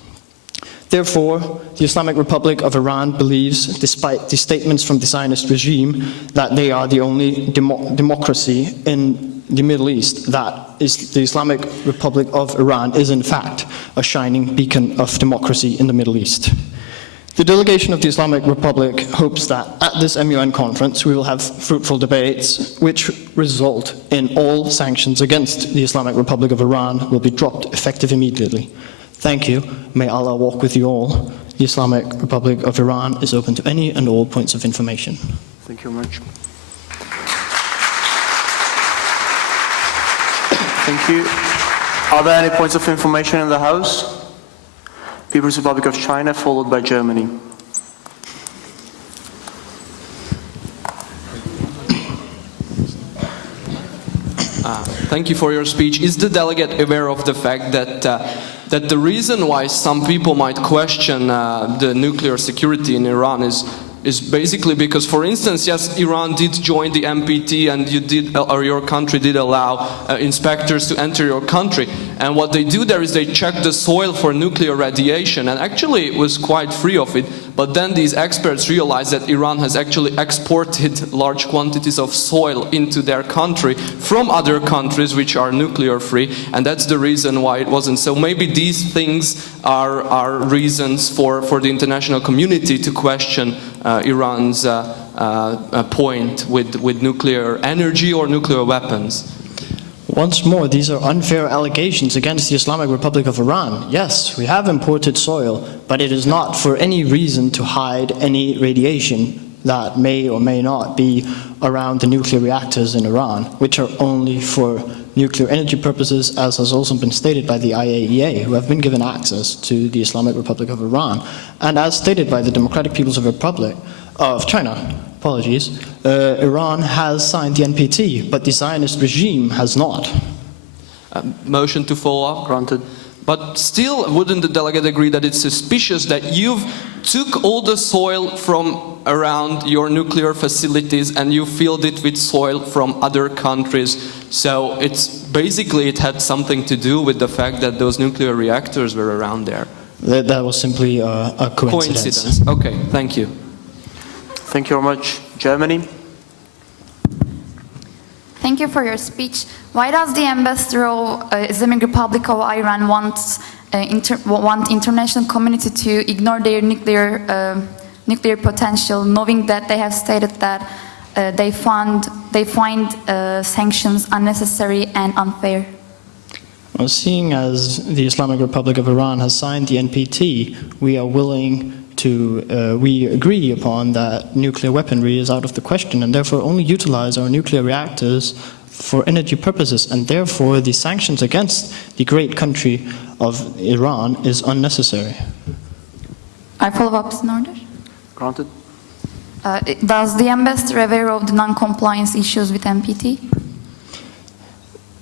Therefore, the Islamic Republic of Iran believes, despite the statements from the Zionist regime, that they are the only democracy in the Middle East, that is, the Islamic Republic of Iran is in fact a shining beacon of democracy in the Middle East. The delegation of the Islamic Republic hopes that at this MUN conference we will have fruitful debates which result in all sanctions against the Islamic Republic of Iran will be dropped effective immediately. Thank you. May Allah walk with you all. The Islamic Republic of Iran is open to any and all points of information. Thank you very much. Thank you. Are there any points of information in the House? People's Republic of China, followed by Germany. Thank you for your speech. Is the delegate aware of the fact that the reason why some people might question the nuclear security in Iran is is basically because, for instance, yes, Iran did join the NPT and you did, or your country did allow inspectors to enter your country. And what they do there is they check the soil for nuclear radiation, and actually it was quite free of it. But then these experts realized that Iran has actually exported large quantities of soil into their country from other countries which are nuclear free, and that's the reason why it wasn't. So maybe these things are reasons for the international community to question Iran's point with nuclear energy or nuclear weapons. Once more, these are unfair allegations against the Islamic Republic of Iran. Yes, we have imported soil, but it is not for any reason to hide any radiation that may or may not be around the nuclear reactors in Iran, which are only for nuclear energy purposes, as has also been stated by the IAEA, who have been given access to the Islamic Republic of Iran. And as stated by the Democratic People's Republic of China, Iran has signed the NPT, but the Zionist regime has not. Motion to follow up? Granted. But still, wouldn't the delegate agree that it's suspicious that you've took all the soil from around your nuclear facilities and you filled it with soil from other countries? So it's basically, it had something to do with the fact that those nuclear reactors were around there. That was simply a coincidence. Okay, thank you. Thank you very much. Germany? Thank you for your speech. Why does the ambassador of Islamic Republic of Iran want international community to ignore their nuclear potential, knowing that they have stated that they find sanctions unnecessary and unfair? Well, seeing as the Islamic Republic of Iran has signed the NPT, we are willing to, we agree upon that nuclear weaponry is out of the question, and therefore only utilize our nuclear reactors for energy purposes, and therefore the sanctions against the great country of Iran is unnecessary. I follow up in order. Granted. Does the ambassador aware of the non-compliance issues with NPT?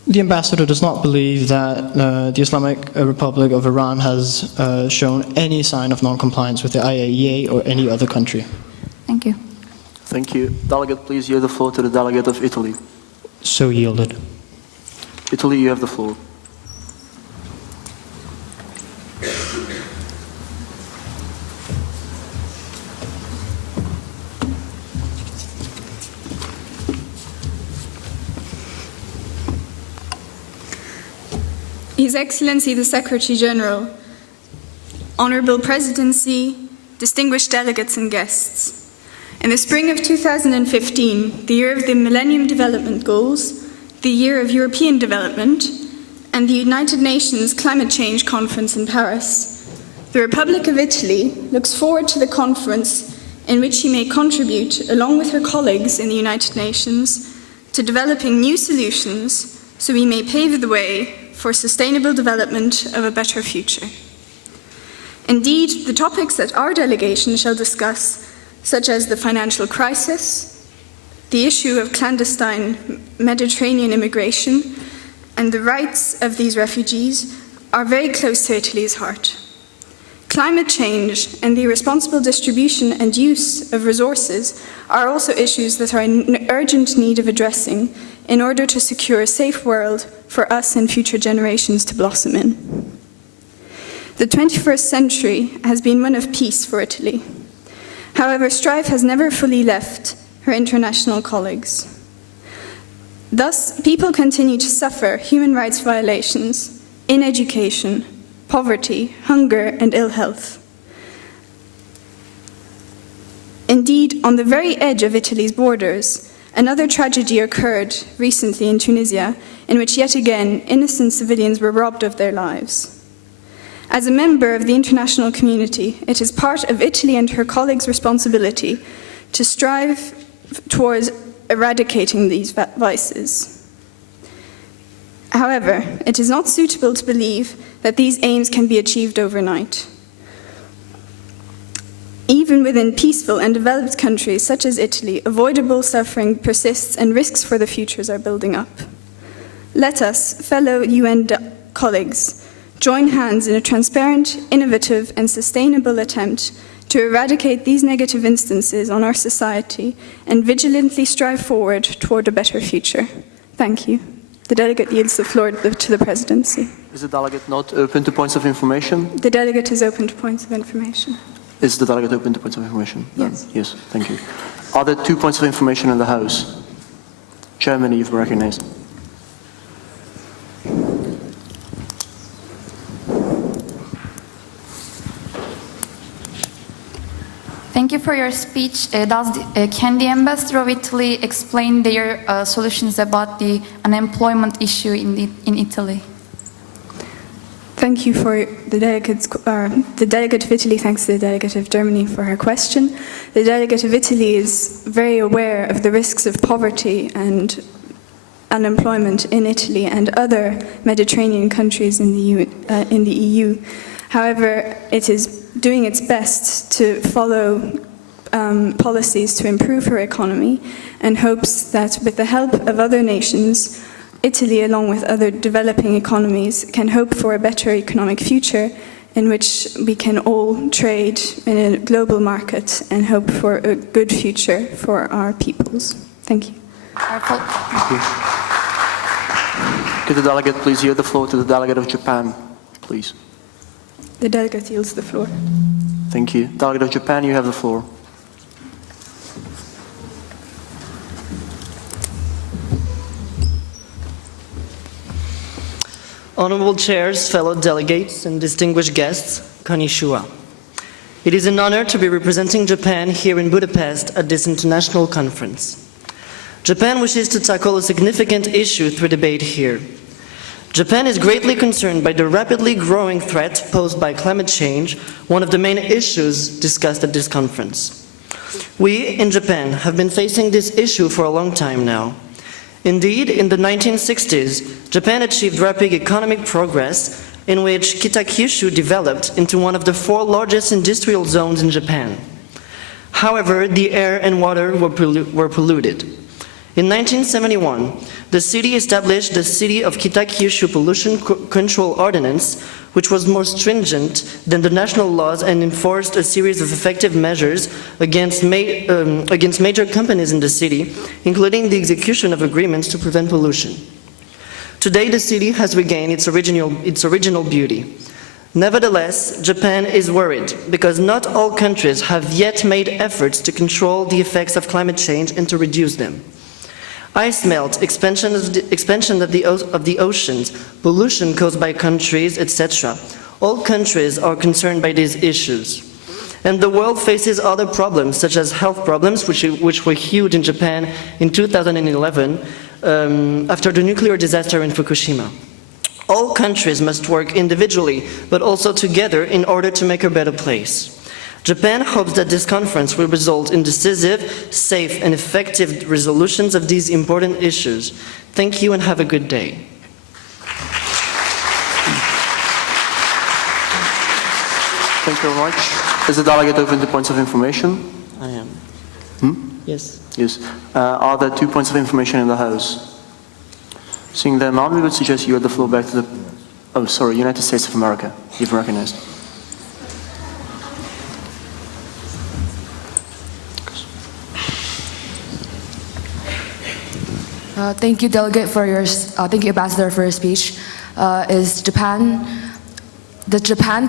The ambassador does not believe that the Islamic Republic of Iran has shown any sign of non-compliance with the IAEA or any other country. Thank you. Thank you. Delegate, please yield the floor to the delegate of Italy. So yielded. Italy, you have the floor. His Excellency the Secretary General, Honorable Presidency, distinguished delegates and guests. In the spring of 2015, the year of the Millennium Development Goals, the year of European development, and the United Nations Climate Change Conference in Paris, the Republic of Italy looks forward to the conference in which she may contribute, along with her colleagues in the United Nations, to developing new solutions so we may pave the way for sustainable development of a better future. Indeed, the topics that our delegation shall discuss, such as the financial crisis, the issue of clandestine Mediterranean immigration, and the rights of these refugees, are very close to Italy's heart. Climate change and the irresponsible distribution and use of resources are also issues that are in urgent need of addressing in order to secure a safe world for us and future generations to blossom in. The 21st century has been one of peace for Italy. However, strife has never fully left her international colleagues. Thus, people continue to suffer human rights violations in education, poverty, hunger, and ill health. Indeed, on the very edge of Italy's borders, another tragedy occurred recently in Tunisia, in which yet again innocent civilians were robbed of their lives. As a member of the international community, it is part of Italy and her colleagues' responsibility to strive towards eradicating these vices. However, it is not suitable to believe that these aims can be achieved overnight. Even within peaceful and developed countries such as Italy, avoidable suffering persists and risks for the futures are building up. Let us, fellow UN colleagues, join hands in a transparent, innovative, and sustainable attempt to eradicate these negative instances on our society and vigilantly strive forward toward a better future. Thank you. The delegate yields the floor to the presidency. Is the delegate not open to points of information? The delegate is open to points of information. Is the delegate open to points of information? Yes. Yes, thank you. Are there 2 points of information in the House? Chairman, you've been recognized. Thank you for your speech. Can the ambassador of Italy explain their solutions about the unemployment issue in Italy? Thank you for the delegates. The delegate of Italy thanks the delegate of Germany for her question. The delegate of Italy is very aware of the risks of poverty and unemployment in Italy and other Mediterranean countries in the EU. However, it is doing its best to follow policies to improve her economy and hopes that with the help of other nations, Italy, along with other developing economies, can hope for a better economic future in which we can all trade in a global market and hope for a good future for our peoples. Thank you. Thank you. Could the delegate please yield the floor to the delegate of Japan, please? The delegate yields the floor. Thank you. Delegate of Japan, you have the floor. Honorable chairs, fellow delegates, and distinguished guests, konnichiwa. It is an honor to be representing Japan here in Budapest at this international conference. Japan wishes to tackle a significant issue through debate here. Japan is greatly concerned by the rapidly growing threat posed by climate change, one of the main issues discussed at this conference. We, in Japan, have been facing this issue for a long time now. Indeed, in the 1960s, Japan achieved rapid economic progress in which Kitakyushu developed into one of the 4 largest industrial zones in Japan. However, the air and water were polluted. In 1971, the city established the City of Kitakyushu Pollution Control Ordinance, which was more stringent than the national laws and enforced a series of effective measures against major companies in the city, including the execution of agreements to prevent pollution. Today, the city has regained its original beauty. Nevertheless, Japan is worried because not all countries have yet made efforts to control the effects of climate change and to reduce them. Ice melt, expansion of the oceans, pollution caused by countries, etc. All countries are concerned by these issues. And the world faces other problems, such as health problems, which were huge in Japan in 2011 after the nuclear disaster in Fukushima. All countries must work individually, but also together in order to make a better place. Japan hopes that this conference will result in decisive, safe, and effective resolutions of these important issues. Thank you and have a good day. Thank you very much. Is the delegate open to points of information? I am. Yes. Yes. Are there 2 points of information in the House? Seeing them none, we would suggest you yield the floor back to the United States of America. You've been recognized. Thank you, delegate, for your. Thank you, ambassador, for your speech. Does Japan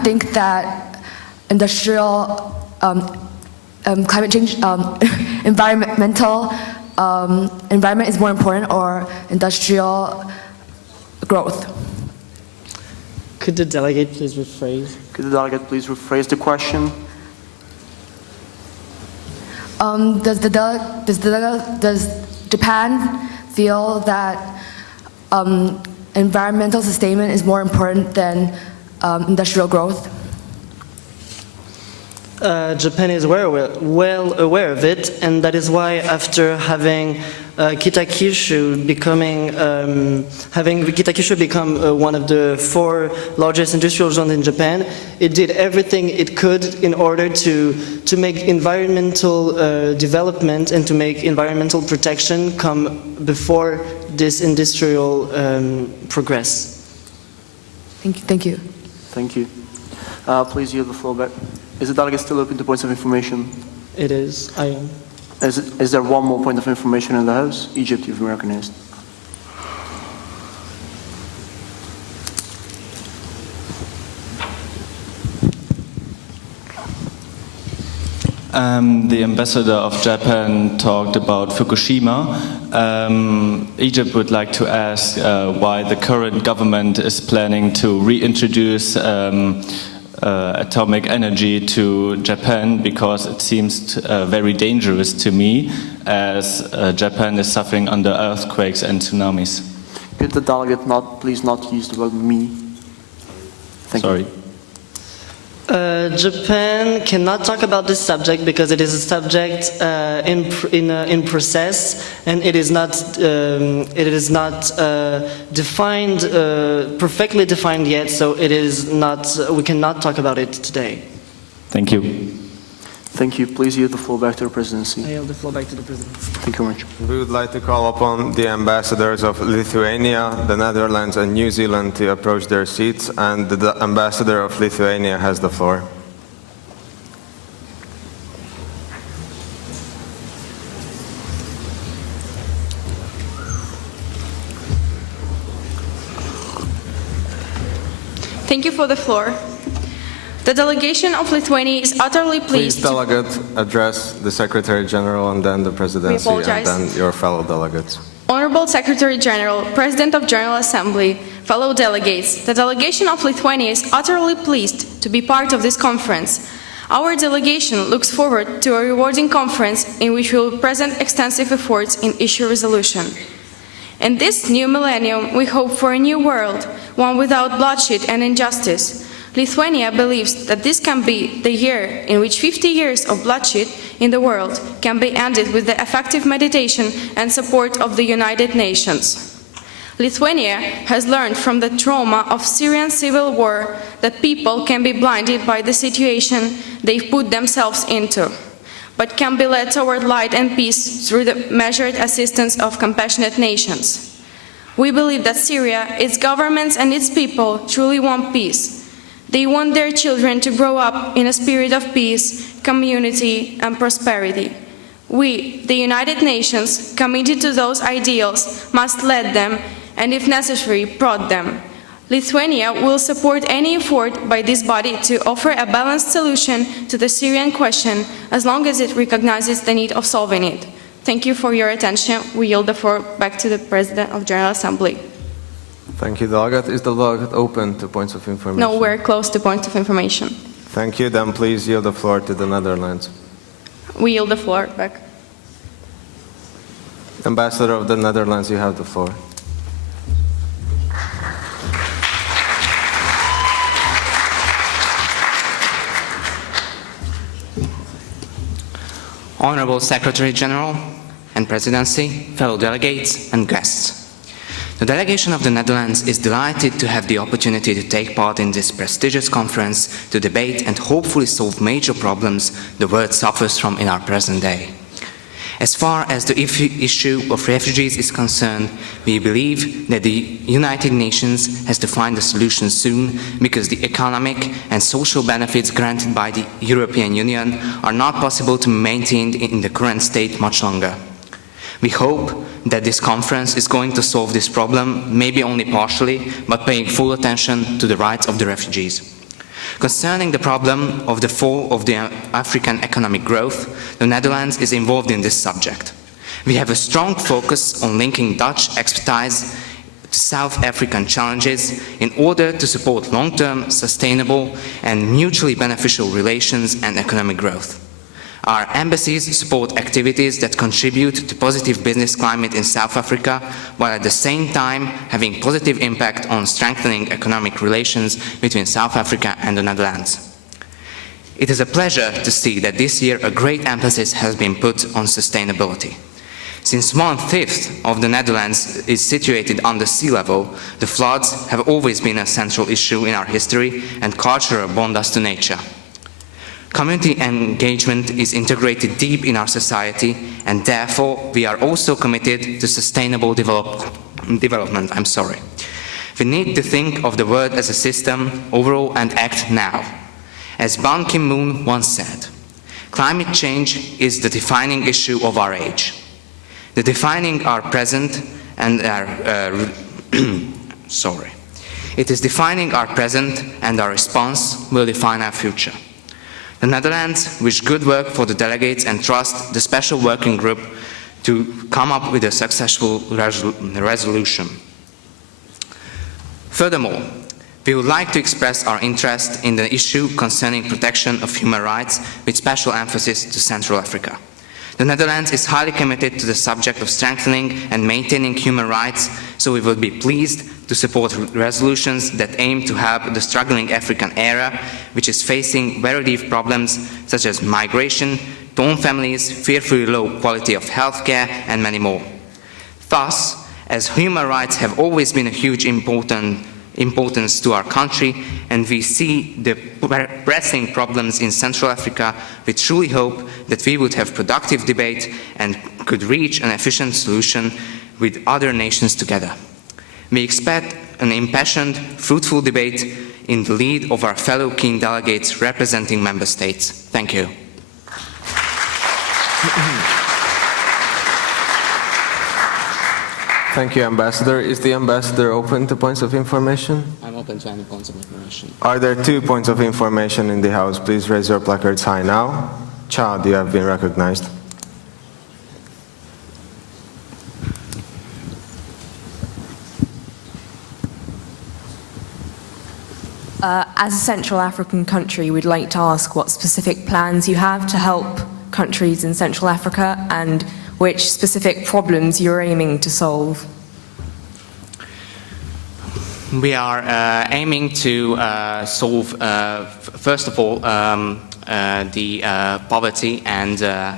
think that industrial climate change, environment is more important, or industrial growth? Could the delegate please rephrase? Could the delegate please rephrase the question? Does Japan feel that environmental sustainment is more important than industrial growth? Japan is well aware of it, and that is why after having Kitakyushu become one of the 4 largest industrial zones in Japan, it did everything it could in order to make environmental development and to make environmental protection come before this industrial progress. Thank you. Thank you. Please yield the floor back. Is the delegate still open to points of information? It is. I am. Is there one more point of information in the House? Egypt, you've been recognized. The ambassador of Japan talked about Fukushima. Egypt would like to ask why the current government is planning to reintroduce atomic energy to Japan, because it seems very dangerous to me, as Japan is suffering under earthquakes and tsunamis. Could the delegate please not use the word me? Sorry. Japan cannot talk about this subject because it is a subject in process, and it is not defined perfectly defined yet. So it is not. We cannot talk about it today. Thank you. Thank you. Please yield the floor back to the presidency. I yield the floor back to the president. Thank you very much. We would like to call upon the ambassadors of Lithuania, the Netherlands, and New Zealand to approach their seats, and the ambassador of Lithuania has the floor. Thank you for the floor. The delegation of Lithuania is utterly Please, pleased. delegate, address the Secretary General and then the presidency and apologize. then your fellow delegates. Honorable Secretary General, President of General Assembly, fellow delegates, the delegation of Lithuania is utterly pleased to be part of this conference. Our delegation looks forward to a rewarding conference in which we will present extensive efforts in issue resolution. In this new millennium, we hope for a new world, one without bloodshed and injustice. Lithuania believes that this can be the year in which 50 years of bloodshed in the world can be ended with the effective mediation and support of the United Nations. Lithuania has learned from the trauma of Syrian civil war that people can be blinded by the situation they've put themselves into, but can be led toward light and peace through the measured assistance of compassionate nations. We believe that Syria, its governments and its people truly want peace. They want their children to grow up in a spirit of peace, community, and prosperity. We, the United Nations, committed to those ideals, must lead them and, if necessary, prod them. Lithuania will support any effort by this body to offer a balanced solution to the Syrian question, as long as it recognizes the need of solving it. Thank you for your attention. We yield the floor back to the President of General Assembly. Thank you, delegate. Is the delegate open to points of information? No, we're close to points of information. Thank you. Then please yield the floor to the Netherlands. We yield the floor back. Ambassador of the Netherlands, you have the floor. Honorable Secretary General and Presidency, fellow delegates and guests. The delegation of the Netherlands is delighted to have the opportunity to take part in this prestigious conference to debate and hopefully solve major problems the world suffers from in our present day. As far as the issue of refugees is concerned, we believe that the United Nations has to find a solution soon, because the economic and social benefits granted by the European Union are not possible to maintain in the current state much longer. We hope that this conference is going to solve this problem, maybe only partially, but paying full attention to the rights of the refugees. Concerning the problem of the fall of the African economic growth, the Netherlands is involved in this subject. We have a strong focus on linking Dutch expertise to South African challenges in order to support long-term, sustainable and mutually beneficial relations and economic growth. Our embassies support activities that contribute to positive business climate in South Africa, while at the same time having positive impact on strengthening economic relations between South Africa and the Netherlands. It is a pleasure to see that this year a great emphasis has been put on sustainability. Since 1/5 of the Netherlands is situated under sea level, the floods have always been a central issue in our history, and culture bond us to nature. Community engagement is integrated deep in our society, and therefore we are also committed to sustainable development. We need to think of the world as a system overall and act now. As Ban Ki-moon once said, climate change is the defining issue of our age. The defining our present and our It is defining our present, and our response will define our future. The Netherlands wish good work for the delegates and trust the special working group to come up with a successful resolution. Furthermore, we would like to express our interest in the issue concerning protection of human rights, with special emphasis to Central Africa. The Netherlands is highly committed to the subject of strengthening and maintaining human rights, so we will be pleased to support resolutions that aim to help the struggling African area, which is facing very deep problems such as migration, torn families, fearfully low quality of healthcare, and many more. Thus, as human rights have always been a huge importance to our country, and we see the pressing problems in Central Africa, we truly hope that we would have productive debate and could reach an efficient solution with other nations together. We expect an impassioned, fruitful debate in the lead of our fellow keen delegates representing member states. Thank you. Thank you, Ambassador. Is the Ambassador open to points of information? I'm open to any points of information. Are there 2 points of information in the House? Please raise your placards high now. Child, you have been recognized. As a Central African country, we'd like to ask what specific plans you have to help countries in Central Africa and which specific problems you're aiming to solve. We are aiming to solve, first of all, the poverty and the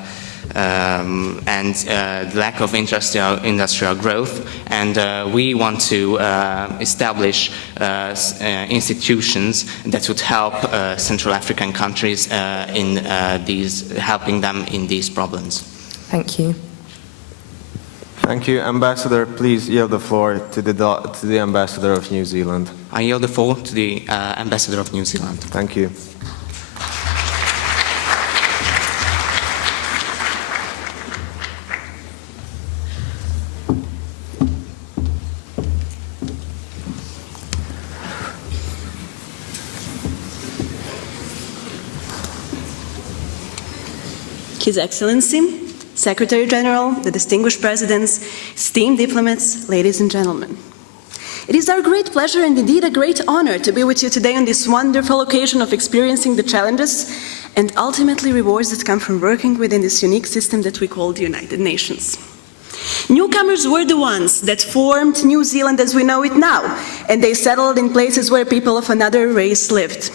lack of industrial growth, and we want to establish institutions that would help Central African countries in helping them in these problems. Thank you. Thank you. Ambassador, please yield the floor to the Ambassador of New Zealand. I yield the floor to the Ambassador of New Zealand. Thank you. His Excellency, Secretary General, the distinguished presidents, esteemed diplomats, ladies and gentlemen. It is our great pleasure and indeed a great honor to be with you today on this wonderful occasion of experiencing the challenges and ultimately rewards that come from working within this unique system that we call the United Nations. Newcomers were the ones that formed New Zealand as we know it now, and they settled in places where people of another race lived.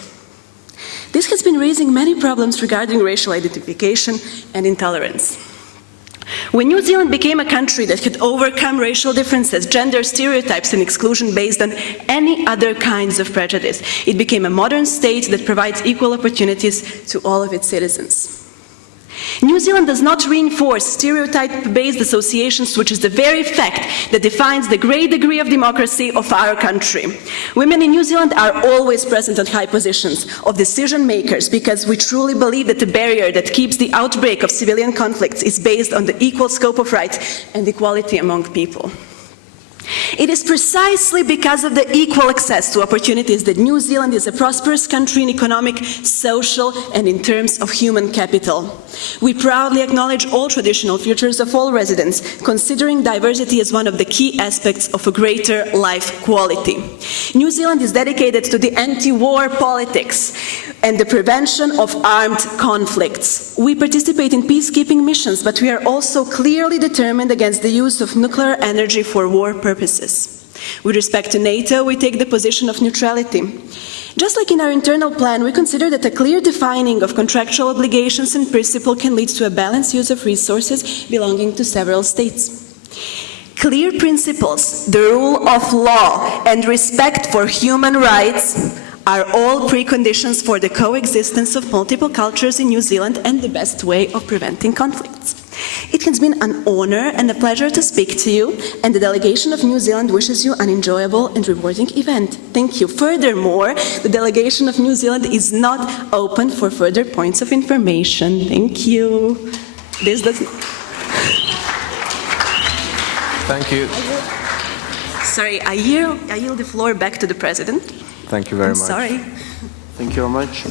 This has been raising many problems regarding racial identification and intolerance. When New Zealand became a country that could overcome racial differences, gender stereotypes, and exclusion based on any other kinds of prejudice, it became a modern state that provides equal opportunities to all of its citizens. New Zealand does not reinforce stereotype-based associations, which is the very fact that defines the great degree of democracy of our country. Women in New Zealand are always present at high positions of decision makers because we truly believe that the barrier that keeps the outbreak of civilian conflicts is based on the equal scope of rights and equality among people. It is precisely because of the equal access to opportunities that New Zealand is a prosperous country in economic, social, and in terms of human capital. We proudly acknowledge all traditional futures of all residents, considering diversity as one of the key aspects of a greater life quality. New Zealand is dedicated to the anti-war politics and the prevention of armed conflicts. We participate in peacekeeping missions, but we are also clearly determined against the use of nuclear energy for war purposes. With respect to NATO, we take the position of neutrality. Just like in our internal plan, we consider that a clear defining of contractual obligations and principle can lead to a balanced use of resources belonging to several states. Clear principles, the rule of law, and respect for human rights are all preconditions for the coexistence of multiple cultures in New Zealand and the best way of preventing conflicts. It has been an honor and a pleasure to speak to you, and the delegation of New Zealand wishes you an enjoyable and rewarding event. Thank you. Furthermore, the delegation of New Zealand is not open for further points of information. Thank you. This doesn't... Thank you. Sorry, I yield the floor back to the President. Thank you very much. Sorry. Thank you very much.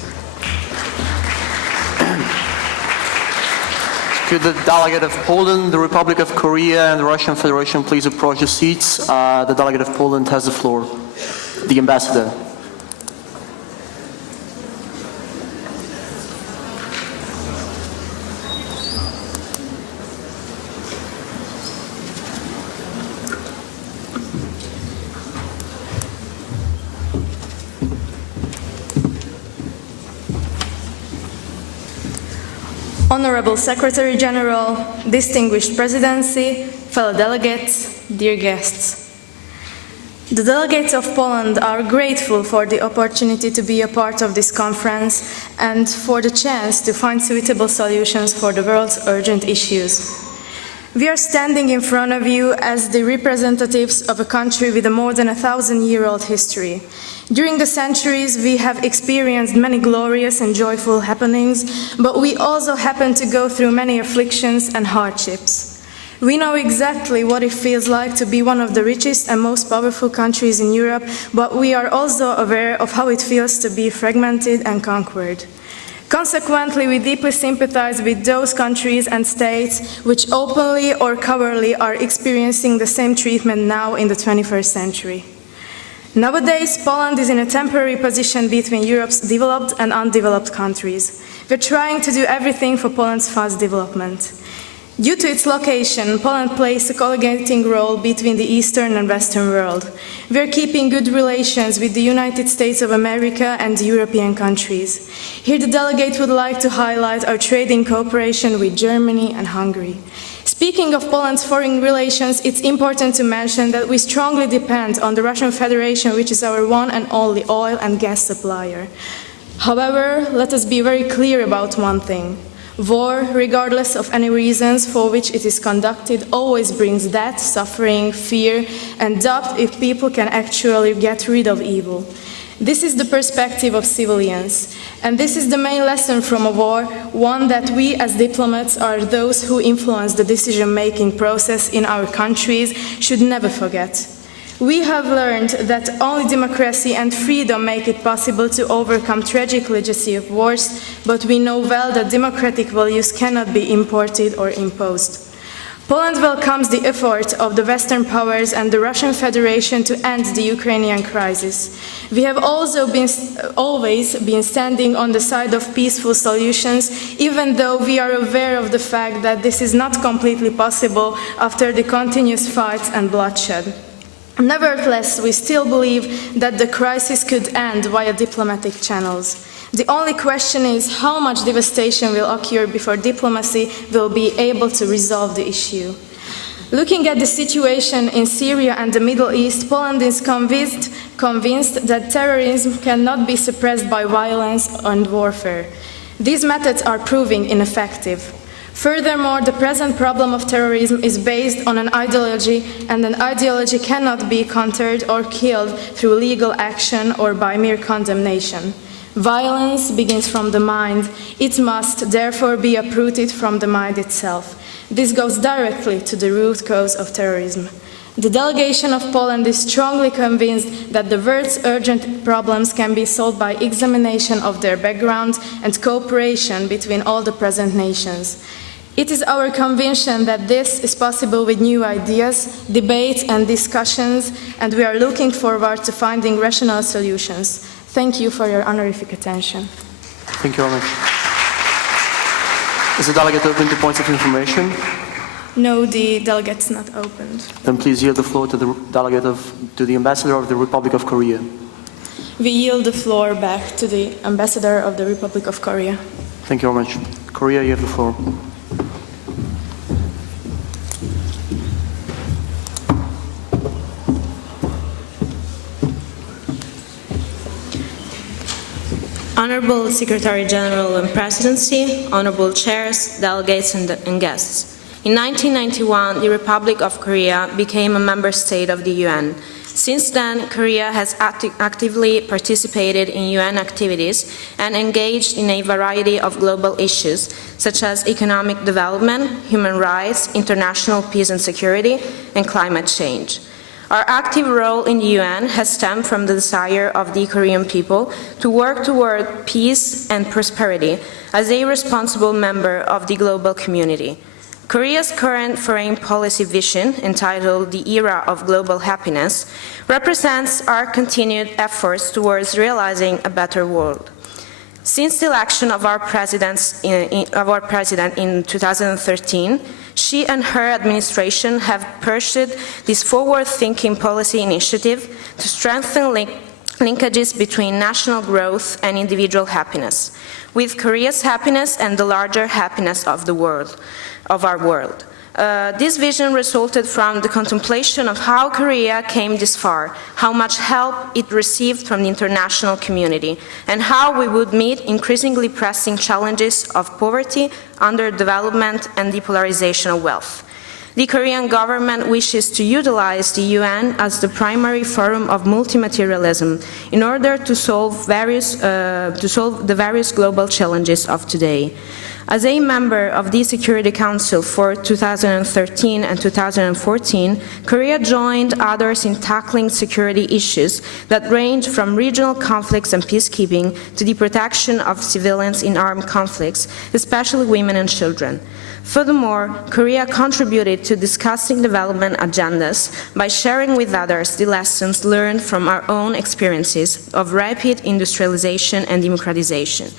Could the delegate of Poland, the Republic of Korea, and the Russian Federation please approach the seats? The delegate of Poland has the floor. The ambassador. Honorable Secretary General, distinguished Presidency, fellow delegates, dear guests. The delegates of Poland are grateful for the opportunity to be a part of this conference and for the chance to find suitable solutions for the world's urgent issues. We are standing in front of you as the representatives of a country with a more than 1,000-year-old history. During the centuries, we have experienced many glorious and joyful happenings, but we also happen to go through many afflictions and hardships. We know exactly what it feels like to be one of the richest and most powerful countries in Europe, but we are also aware of how it feels to be fragmented and conquered. Consequently, we deeply sympathize with those countries and states which openly or covertly are experiencing the same treatment now in the 21st century. Nowadays, Poland is in a temporary position between Europe's developed and undeveloped countries. We're trying to do everything for Poland's fast development. Due to its location, Poland plays a coordinating role between the Eastern and Western world. We are keeping good relations with the United States of America and the European countries. Here the delegate would like to highlight our trading cooperation with Germany and Hungary. Speaking of Poland's foreign relations, it's important to mention that we strongly depend on the Russian Federation, which is our one and only oil and gas supplier. However, let us be very clear about one thing. War, regardless of any reasons for which it is conducted, always brings death, suffering, fear, and doubt if people can actually get rid of evil. This is the perspective of civilians, and this is the main lesson from a war, one that we as diplomats are those who influence the decision-making process in our countries should never forget. We have learned that only democracy and freedom make it possible to overcome tragic legacy of wars, but we know well that democratic values cannot be imported or imposed. Poland welcomes the effort of the Western powers and the Russian Federation to end the Ukrainian crisis. We have also always been standing on the side of peaceful solutions, even though we are aware of the fact that this is not completely possible after the continuous fights and bloodshed. Nevertheless, we still believe that the crisis could end via diplomatic channels. The only question is how much devastation will occur before diplomacy will be able to resolve the issue. Looking at the situation in Syria and the Middle East, Poland is convinced that terrorism cannot be suppressed by violence and warfare. These methods are proving ineffective. Furthermore, the present problem of terrorism is based on an ideology, and an ideology cannot be countered or killed through legal action or by mere condemnation. Violence begins from the mind. It must therefore be uprooted from the mind itself. This goes directly to the root cause of terrorism. The delegation of Poland is strongly convinced that the world's urgent problems can be solved by examination of their background and cooperation between all the present nations. It is our conviction that this is possible with new ideas, debates and discussions, and we are looking forward to finding rational solutions. Thank you for your honorific attention. Thank you very much. Is the delegate open to points of information? No, the delegate's not opened. Then please yield the floor to the ambassador of the Republic of Korea. We yield the floor back to the ambassador of the Republic of Korea. Thank you very much. Korea, you have the floor. Honorable Secretary General and Presidency, honorable chairs, delegates and guests. In 1991, the Republic of Korea became a member state of the UN. Since then, Korea has actively participated in UN activities and engaged in a variety of global issues, such as economic development, human rights, international peace and security, and climate change. Our active role in the UN has stemmed from the desire of the Korean people to work toward peace and prosperity as a responsible member of the global community. Korea's current foreign policy vision, entitled The Era of Global Happiness, represents our continued efforts towards realizing a better world. Since the election of our president in 2013, she and her administration have pursued this forward-thinking policy initiative to strengthen linkages between national growth and individual happiness, with Korea's happiness and the larger happiness of the world. This vision resulted from the contemplation of how Korea came this far, how much help it received from the international community, and how we would meet increasingly pressing challenges of poverty, underdevelopment, and depolarization of wealth. The Korean government wishes to utilize the UN as the primary forum of multimaterialism in order to solve the various global challenges of today. As a member of the Security Council for 2013 and 2014, Korea joined others in tackling security issues that range from regional conflicts and peacekeeping to the protection of civilians in armed conflicts, especially women and children. Furthermore, Korea contributed to discussing development agendas by sharing with others the lessons learned from our own experiences of rapid industrialization and democratization.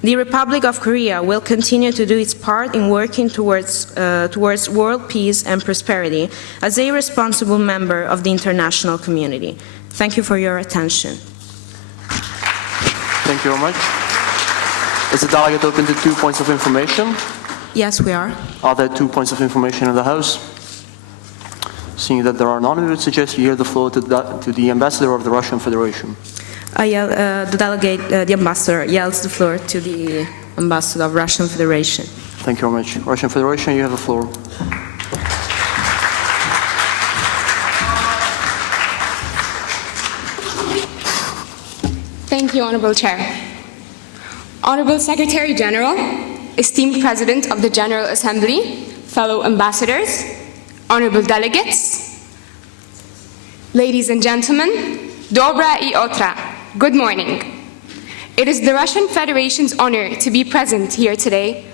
The Republic of Korea will continue to do its part in working towards world peace and prosperity as a responsible member of the international community. Thank you for your attention. Thank you very much. Is the delegate open to 2 points of information? Yes, we are. Are there 2 points of information in the House? Seeing that there are none, we would suggest you hear the floor to the Ambassador of the Russian Federation. The ambassador yields the floor to the ambassador of Russian Federation. Thank you very much. Russian Federation, you have the floor. Thank you, Honorable Chair. Honorable Secretary General, esteemed President of the General Assembly, fellow ambassadors, honorable delegates, ladies and gentlemen, Dobra i Otra. Good morning. It is the Russian Federation's honor to be present here today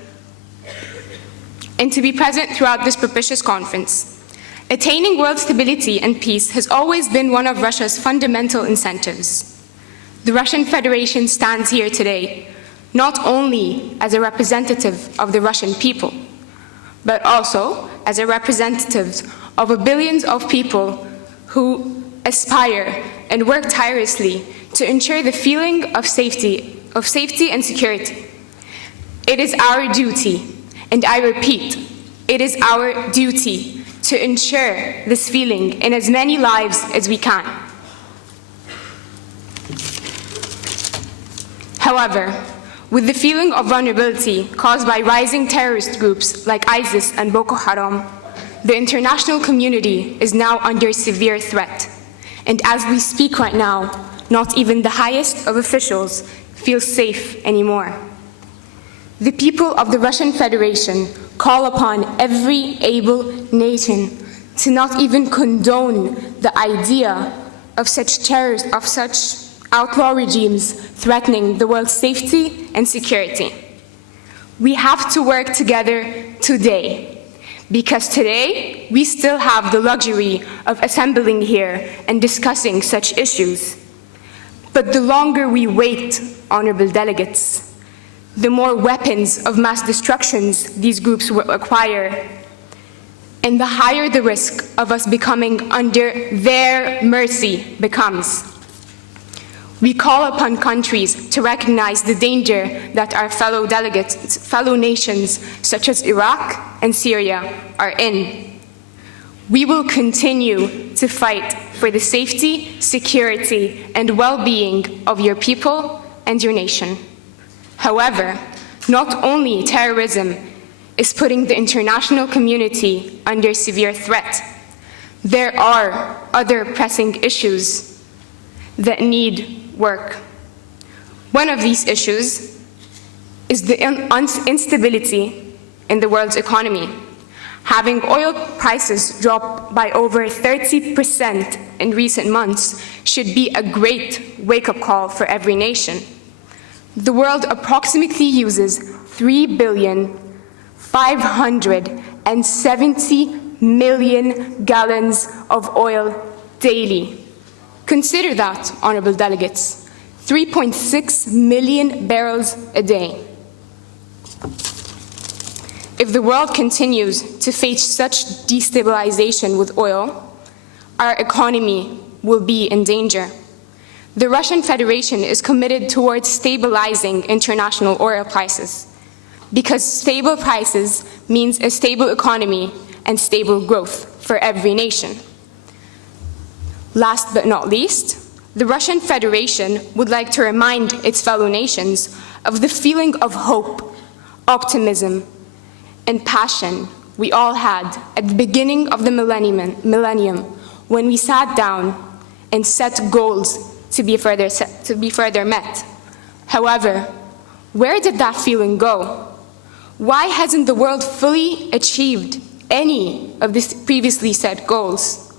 and to be present throughout this propitious conference. Attaining world stability and peace has always been one of Russia's fundamental incentives. The Russian Federation stands here today not only as a representative of the Russian people, but also as a representative of the billions of people who aspire and work tirelessly to ensure the feeling of safety and security. It is our duty, and I repeat, it is our duty to ensure this feeling in as many lives as we can. However, with the feeling of vulnerability caused by rising terrorist groups like ISIS and Boko Haram, the international community is now under severe threat. And as we speak right now, not even the highest of officials feel safe anymore. The people of the Russian Federation call upon every able nation to not even condone the idea of such outlaw regimes threatening the world's safety and security. We have to work together today, because today we still have the luxury of assembling here and discussing such issues. But the longer we wait, honorable delegates, the more weapons of mass destructions these groups will acquire, and the higher the risk of us becoming under their mercy becomes. We call upon countries to recognize the danger that our fellow nations, such as Iraq and Syria, are in. We will continue to fight for the safety, security, and well-being of your people and your nation. However, not only terrorism is putting the international community under severe threat. There are other pressing issues that need work. One of these issues is the instability in the world's economy. Having oil prices drop by over 30% in recent months should be a great wake-up call for every nation. The world approximately uses 3,570,000,000 gallons of oil daily. Consider that, honorable delegates, 3.6 million barrels a day. If the world continues to face such destabilization with oil, our economy will be in danger. The Russian Federation is committed towards stabilizing international oil prices, because stable prices means a stable economy and stable growth for every nation. Last but not least, the Russian Federation would like to remind its fellow nations of the feeling of hope, optimism, and passion we all had at the beginning of the millennium when we sat down and set goals to be further met. However, where did that feeling go? Why hasn't the world fully achieved any of these previously set goals?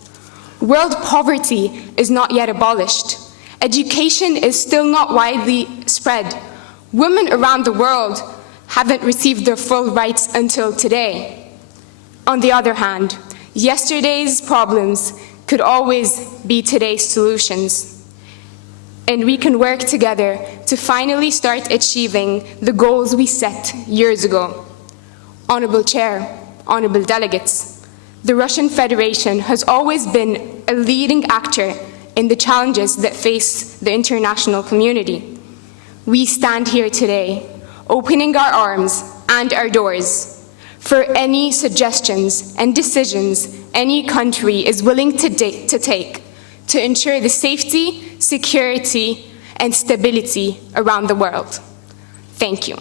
World poverty is not yet abolished. Education is still not widely spread. Women around the world haven't received their full rights until today. On the other hand, yesterday's problems could always be today's solutions. And we can work together to finally start achieving the goals we set years ago. Honorable Chair, honorable delegates, the Russian Federation has always been a leading actor in the challenges that face the international community. We stand here today, opening our arms and our doors for any suggestions and decisions any country is willing to take to ensure the safety, security, and stability around the world. Thank you.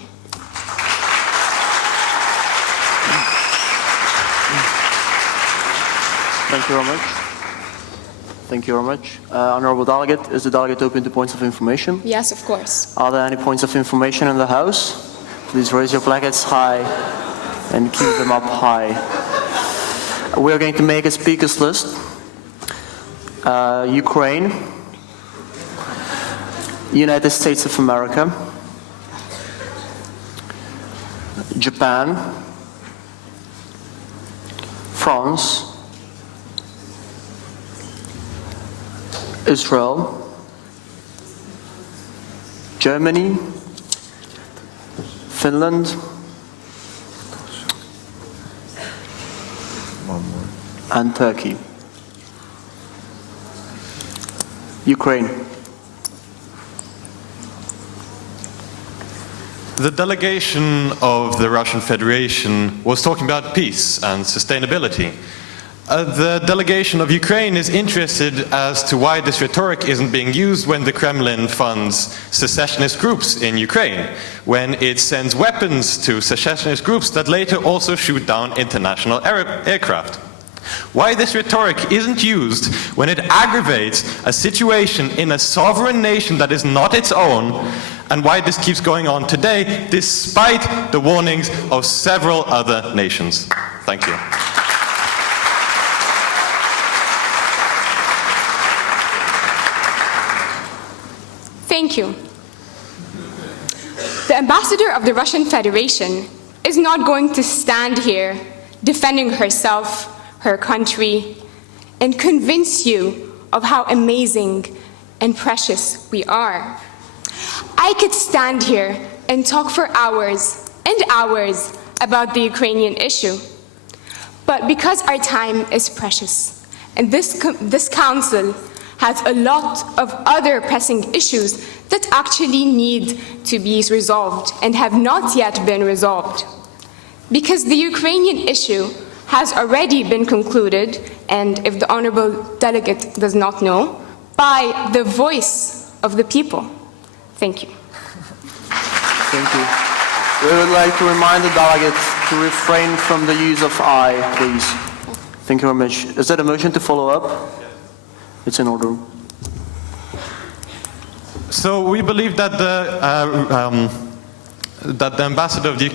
Thank you very much. Thank you very much. Honorable delegate, is the delegate open to points of information? Yes, of course. Are there any points of information in the House? Please raise your placards high and keep them up high. We are going to make a speakers list. Ukraine, United States of America, Japan, France, Israel, Germany, Finland, and Turkey. Ukraine. The delegation of the Russian Federation was talking about peace and sustainability. The delegation of Ukraine is interested as to why this rhetoric isn't being used when the Kremlin funds secessionist groups in Ukraine, when it sends weapons to secessionist groups that later also shoot down international aircraft. Why this rhetoric isn't used when it aggravates a situation in a sovereign nation that is not its own, and why this keeps going on today despite the warnings of several other nations. Thank you. Thank you. The ambassador of the Russian Federation is not going to stand here defending herself, her country, and convince you of how amazing and precious we are. I could stand here and talk for hours and hours about the Ukrainian issue. But because our time is precious, and this council has a lot of other pressing issues that actually need to be resolved and have not yet been resolved. Because the Ukrainian issue has already been concluded, and if the honorable delegate does not know, by the voice of the people. Thank you. Thank you. We would like to remind the delegates to refrain from the use of I, please. Thank you very much. Is that a motion to follow up? It's in order. So we believe that the ambassador of the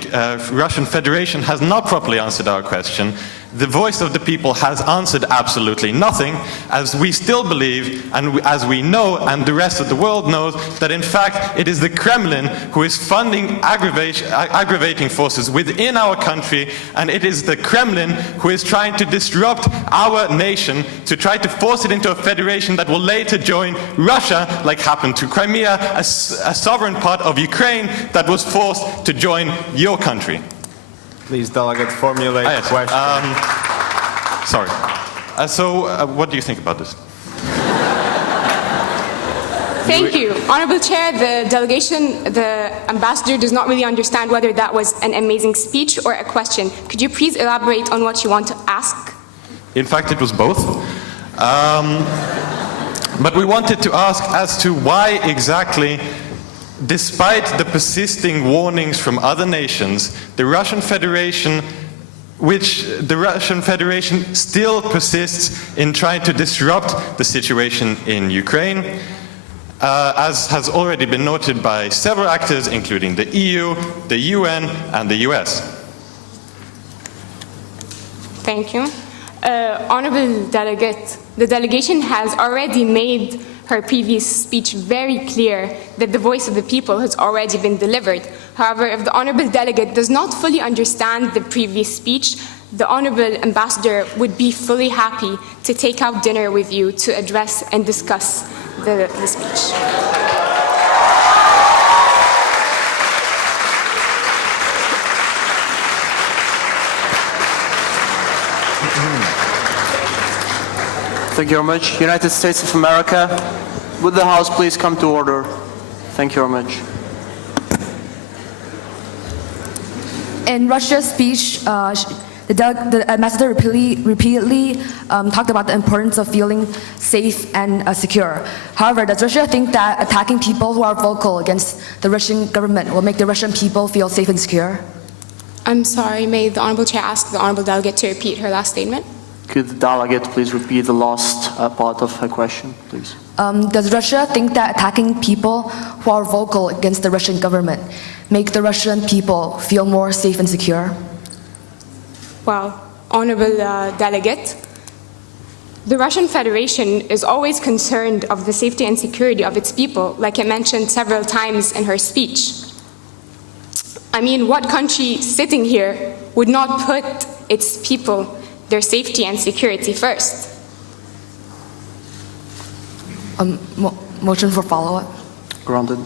Russian Federation has not properly answered our question. The voice of the people has answered absolutely nothing, as we still believe, and as we know, and the rest of the world knows, that in fact it is the Kremlin who is funding aggravating forces within our country, and it is the Kremlin who is trying to disrupt our nation, to try to force it into a federation that will later join Russia, like happened to Crimea, a sovereign part of Ukraine that was forced to join your country. Please, delegate, formulate a question. Sorry. What do you think about this? Thank you. Honorable Chair, the ambassador does not really understand whether that was an amazing speech or a question. Could you please elaborate on what you want to ask? In fact, it was both. But we wanted to ask as to why exactly, despite the persisting warnings from other nations, the Russian Federation still persists in trying to disrupt the situation in Ukraine, as has already been noted by several actors, including the EU, the UN, and the US. Thank you. Honorable Delegate, the delegation has already made her previous speech very clear that the voice of the people has already been delivered. However, if the Honorable Delegate does not fully understand the previous speech, the Honorable Ambassador would be fully happy to take out dinner with you to address and discuss the speech. Thank you very much. United States of America, would the House please come to order? Thank you very much. In Russia's speech, the ambassador repeatedly talked about the importance of feeling safe and secure. However, does Russia think that attacking people who are vocal against the Russian government will make the Russian people feel safe and secure? I'm sorry, may the Honorable Chair ask the Honorable Delegate to repeat her last statement? Could the delegate please repeat the last part of her question, please? Does Russia think that attacking people who are vocal against the Russian government make the Russian people feel more safe and secure? Well, Honorable Delegate, the Russian Federation is always concerned of the safety and security of its people, like I mentioned several times in her speech. I mean, what country sitting here would not put its people, their safety and security first? Motion for follow-up. Granted.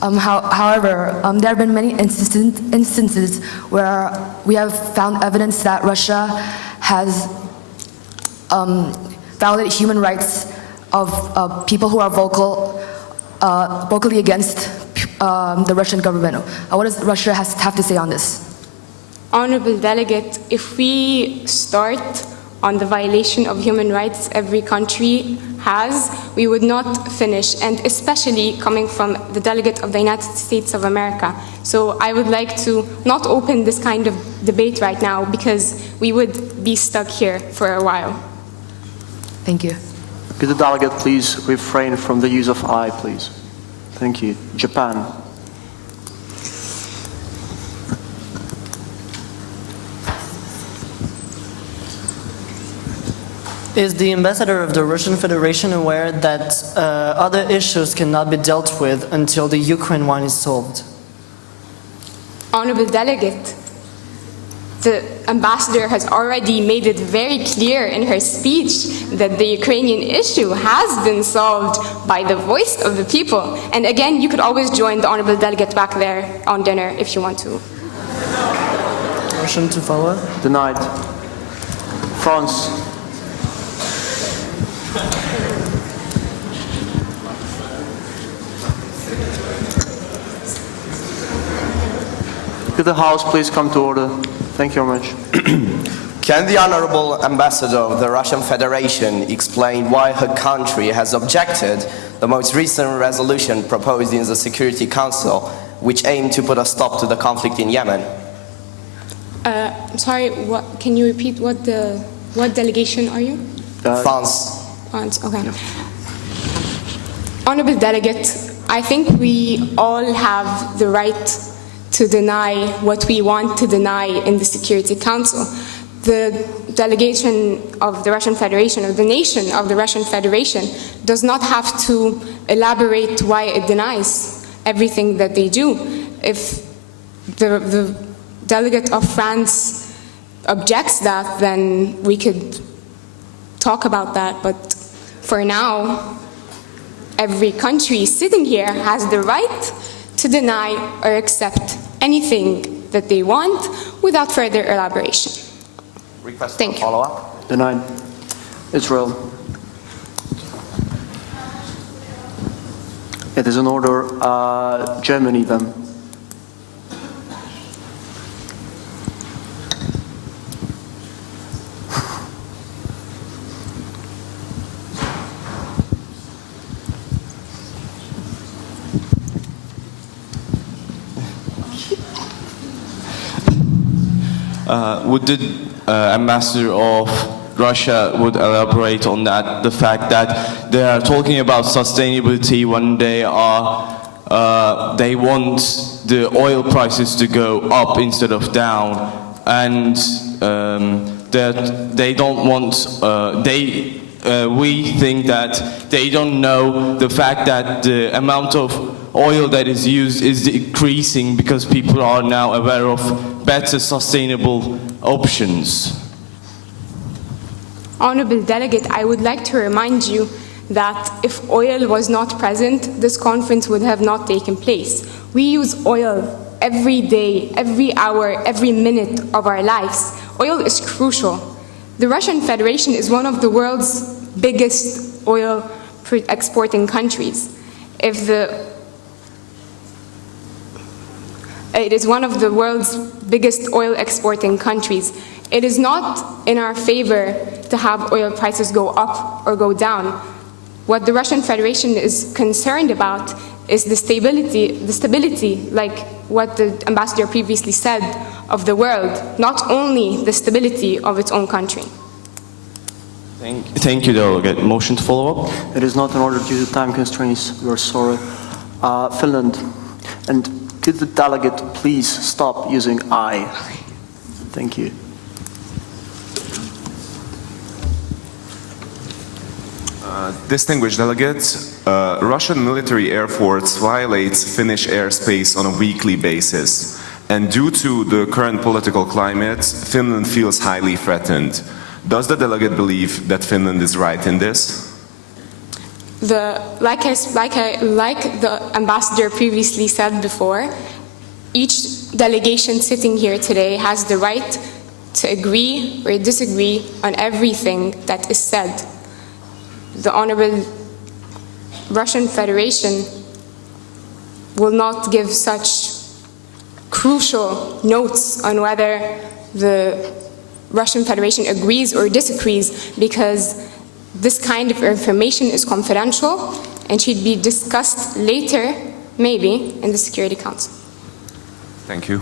However, there have been many instances where we have found evidence that Russia has violated human rights of people who are vocally against the Russian government. What does Russia have to say on this? Honorable Delegate, if we start on the violation of human rights every country has, we would not finish, and especially coming from the delegate of the United States of America. So I would like to not open this kind of debate right now, because we would be stuck here for a while. Thank you. Could the delegate please refrain from the use of I, please? Thank you. Japan. Is the ambassador of the Russian Federation aware that other issues cannot be dealt with until the Ukraine one is solved? Honorable Delegate, the ambassador has already made it very clear in her speech that the Ukrainian issue has been solved by the voice of the people. And again, you could always join the Honorable Delegate back there on dinner if you want to. Motion to follow? Denied. France. Could the House please come to order? Thank you very much. Can the Honorable Ambassador of the Russian Federation explain why her country has objected the most recent resolution proposed in the Security Council, which aimed to put a stop to the conflict in Yemen? sorry, can you repeat what delegation are you? France. France, okay. Honorable delegate, I think we all have the right to deny what we want to deny in the Security Council. The delegation of the Russian Federation, or the nation of the Russian Federation, does not have to elaborate why it denies everything that they do. If the delegate of France objects that, then we could talk about that. But for now, every country sitting here has the right to deny or accept anything that they want without further elaboration. Request Thank for you. follow-up. Denied. Israel. It is in order. Germany then. Would the ambassador of Russia would elaborate on that, the fact that they are talking about sustainability when they want the oil prices to go up instead of down, and that they don't want, we think that they don't know the fact that the amount of oil that is used is decreasing because people are now aware of better sustainable options. Honorable delegate, I would like to remind you that if oil was not present, this conference would have not taken place. We use oil every day, every hour, every minute of our lives. Oil is crucial. The Russian Federation is one of the world's biggest oil exporting countries. It is one of the world's biggest oil exporting countries. It is not in our favor to have oil prices go up or go down. What the Russian Federation is concerned about is the stability, like what the ambassador previously said, of the world, not only the stability of its own country. Thank you, delegate. Motion to follow up? It is not in order due to time constraints. We're sorry. Finland. And could the delegate please stop using I? Thank you. Distinguished delegates, Russian military air force violates Finnish airspace on a weekly basis. And due to the current political climate, Finland feels highly threatened. Does the delegate believe that Finland is right in this? Like the ambassador previously said before, each delegation sitting here today has the right to agree or disagree on everything that is said. The Honorable Russian Federation will not give such crucial notes on whether the Russian Federation agrees or disagrees, because this kind of information is confidential and should be discussed later, maybe, in the Security Council. Thank you.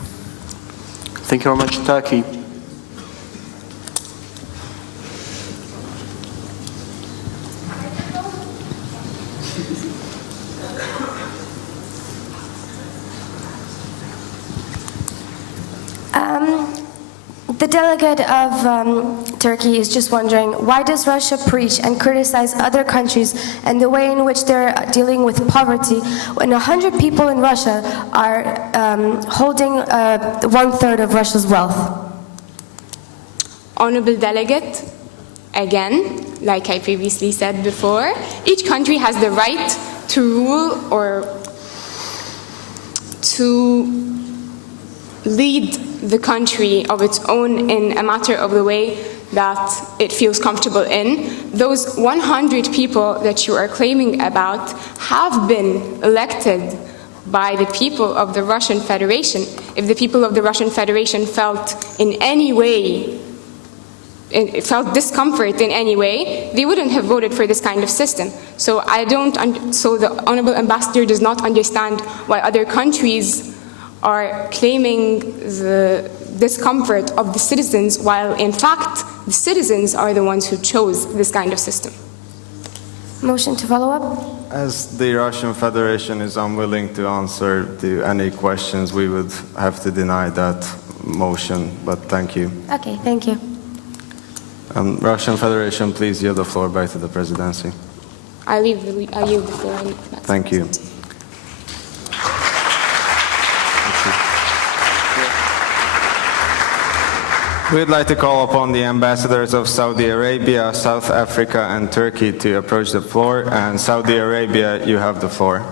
Thank you very much, Turkey. The delegate of Turkey is just wondering, why does Russia preach and criticize other countries and the way in which they're dealing with poverty when 100 people in Russia are holding 1/3 of Russia's wealth? Honorable delegate, again, like I previously said before, each country has the right to rule or to lead the country of its own in a matter of the way that it feels comfortable in. Those 100 people that you are claiming about have been elected by the people of the Russian Federation. If the people of the Russian Federation felt in any way, felt discomfort in any way, they wouldn't have voted for this kind of system. So so the Honorable Ambassador does not understand why other countries are claiming discomfort of the citizens, while in fact, the citizens are the ones who chose this kind of system. Motion to follow up? As the Russian Federation is unwilling to answer to any questions, we would have to deny that motion, but thank you. Okay, thank you. Russian Federation, please yield the floor back to the presidency. I yield the floor. Thank you. We'd like to call upon the ambassadors of Saudi Arabia, South Africa, and Turkey to approach the floor. And Saudi Arabia, you have the floor.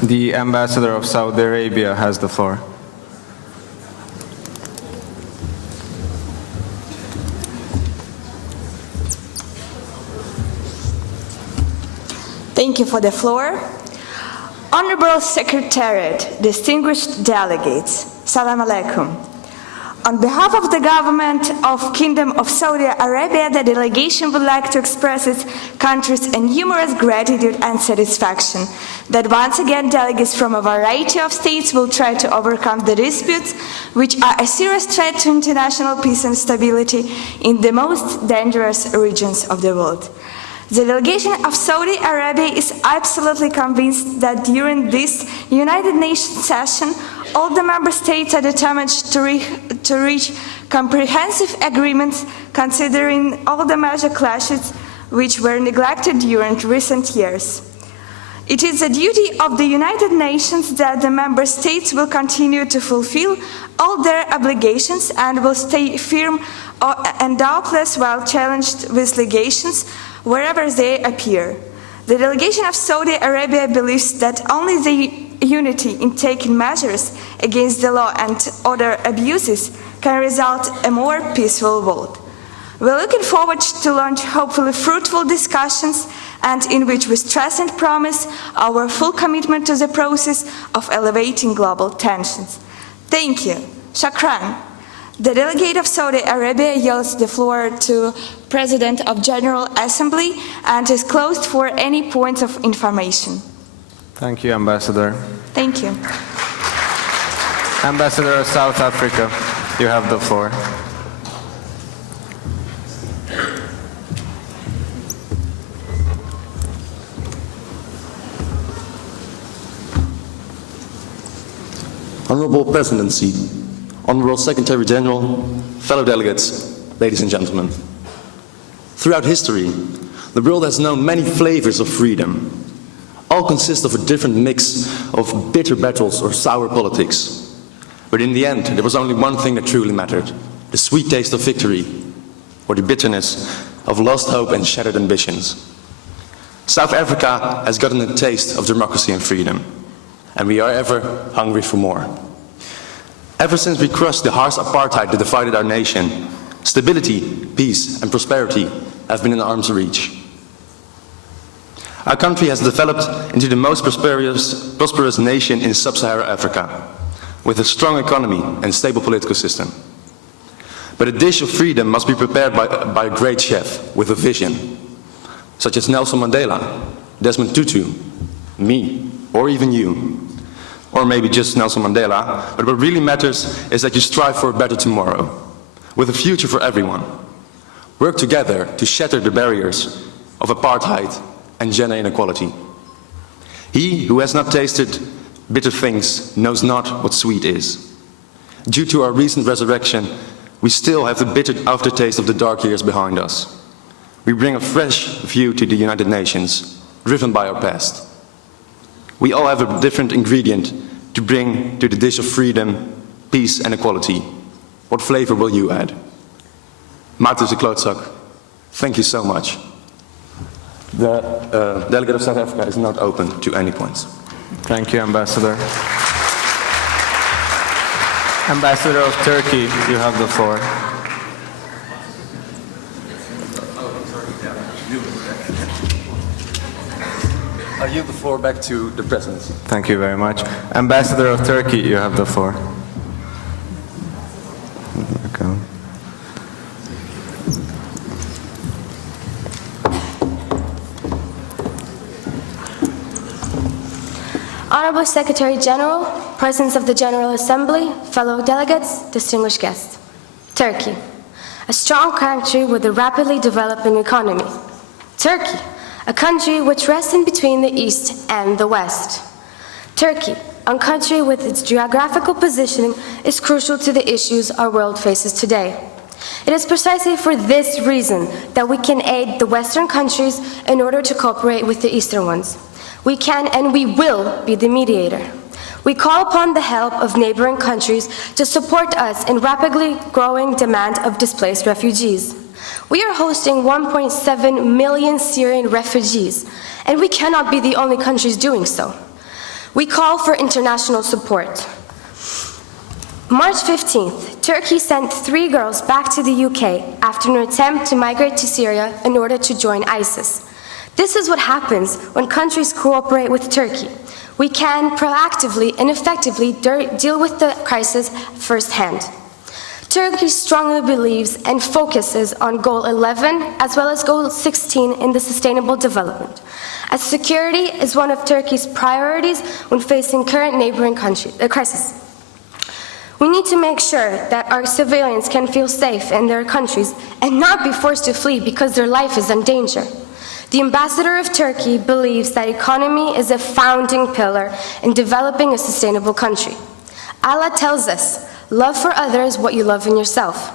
The ambassador of Saudi Arabia has the floor. Thank you for the floor. Honorable Secretariat, distinguished delegates, Salam Alaikum. On behalf of the government of Kingdom of Saudi Arabia, the delegation would like to express its country's numerous gratitude and satisfaction that once again delegates from a variety of states will try to overcome the disputes which are a serious threat to international peace and stability in the most dangerous regions of the world. The delegation of Saudi Arabia is absolutely convinced that during this United Nations session, all the member states are determined to reach comprehensive agreements considering all the major clashes which were neglected during recent years. It is the duty of the United Nations that the member states will continue to fulfill all their obligations and will stay firm and doubtless while challenged with legations wherever they appear. The delegation of Saudi Arabia believes that only the unity in taking measures against the law and other abuses can result in a more peaceful world. We're looking forward to launch hopefully fruitful discussions and in which we stress and promise our full commitment to the process of elevating global tensions. Thank you. Shukran. The delegate of Saudi Arabia yields the floor to President of General Assembly and is closed for any points of information. Thank you, Ambassador. Thank you. Ambassador of South Africa, you have the floor. Honorable Presidency, Honorable Secretary General, fellow delegates, ladies and gentlemen. Throughout history, the world has known many flavors of freedom. All consist of a different mix of bitter battles or sour politics. But in the end, there was only one thing that truly mattered: the sweet taste of victory, or the bitterness of lost hope and shattered ambitions. South Africa has gotten a taste of democracy and freedom, and we are ever hungry for more. Ever since we crushed the harsh apartheid that divided our nation, stability, peace, and prosperity have been in arm's reach. Our country has developed into the most prosperous nation in sub-Saharan Africa, with a strong economy and stable political system. But a dish of freedom must be prepared by a great chef with a vision, such as Nelson Mandela, Desmond Tutu, me, or even you. Or maybe just Nelson Mandela, but what really matters is that you strive for a better tomorrow, with a future for everyone. Work together to shatter the barriers of apartheid and gender inequality. He who has not tasted bitter things knows not what sweet is. Due to our recent resurrection, we still have the bitter aftertaste of the dark years behind us. We bring a fresh view to the United Nations, driven by our past. We all have a different ingredient to bring to the dish of freedom, peace and equality. What flavor will you add? Maarten de Klootzak, thank you so much. The delegate of South Africa is not open to any points. Thank you, Ambassador. Ambassador of Turkey, you have the floor. I yield the floor back to the President. Thank you very much. Ambassador of Turkey, you have the floor. Okay. Honorable Secretary General, Presidents of the General Assembly, fellow delegates, distinguished guests. Turkey, a strong country with a rapidly developing economy. Turkey, a country which rests in between the East and the West. Turkey, a country with its geographical positioning, is crucial to the issues our world faces today. It is precisely for this reason that we can aid the Western countries in order to cooperate with the Eastern ones. We can and we will be the mediator. We call upon the help of neighboring countries to support us in rapidly growing demand of displaced refugees. We are hosting 1.7 million Syrian refugees, and we cannot be the only countries doing so. We call for international support. March 15th, Turkey sent 3 girls back to the UK after an attempt to migrate to Syria in order to join ISIS. This is what happens when countries cooperate with Turkey. We can proactively and effectively deal with the crisis firsthand. Turkey strongly believes and focuses on Goal 11 as well as Goal 16 in the Sustainable Development, as security is one of Turkey's priorities when facing current neighboring crisis. We need to make sure that our civilians can feel safe in their countries and not be forced to flee because their life is in danger. The ambassador of Turkey believes that economy is a founding pillar in developing a sustainable country. Allah tells us, love for others what you love in yourself.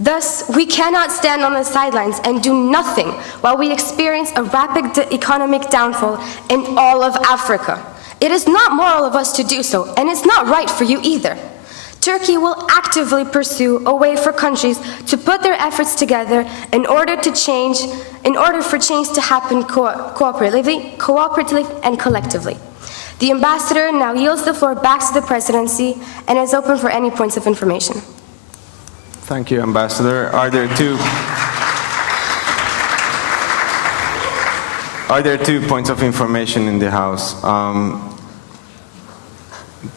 Thus, we cannot stand on the sidelines and do nothing while we experience a rapid economic downfall in all of Africa. It is not moral of us to do so, and it's not right for you either. Turkey will actively pursue a way for countries to put their efforts together in order for change to happen cooperatively and collectively. The ambassador now yields the floor back to the presidency and is open for any points of information. Thank you, Ambassador. Are there two points of information in the House?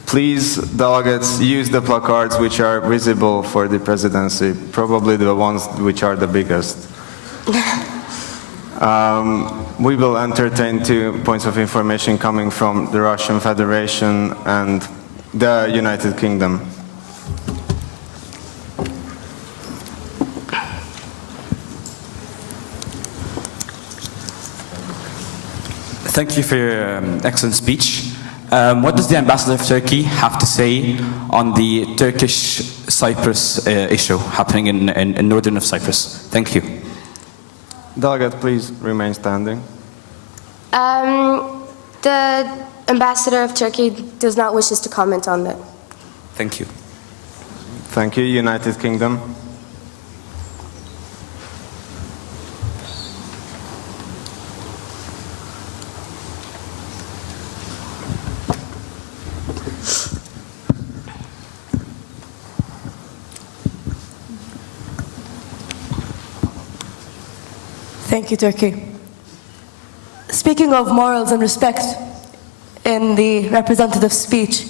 Please, delegates, use the placards which are visible for the presidency, probably the ones which are the biggest. We will entertain 2 points of information coming from the Russian Federation and the United Kingdom. Thank you for your excellent speech. What does the ambassador of Turkey have to say on the Turkish-Cyprus issue happening in northern of Cyprus? Thank you. Delegate, please remain standing. The ambassador of Turkey does not wish us to comment on that. Thank you. Thank you. United Kingdom. Thank you, Turkey. Speaking of morals and respect in the representative speech,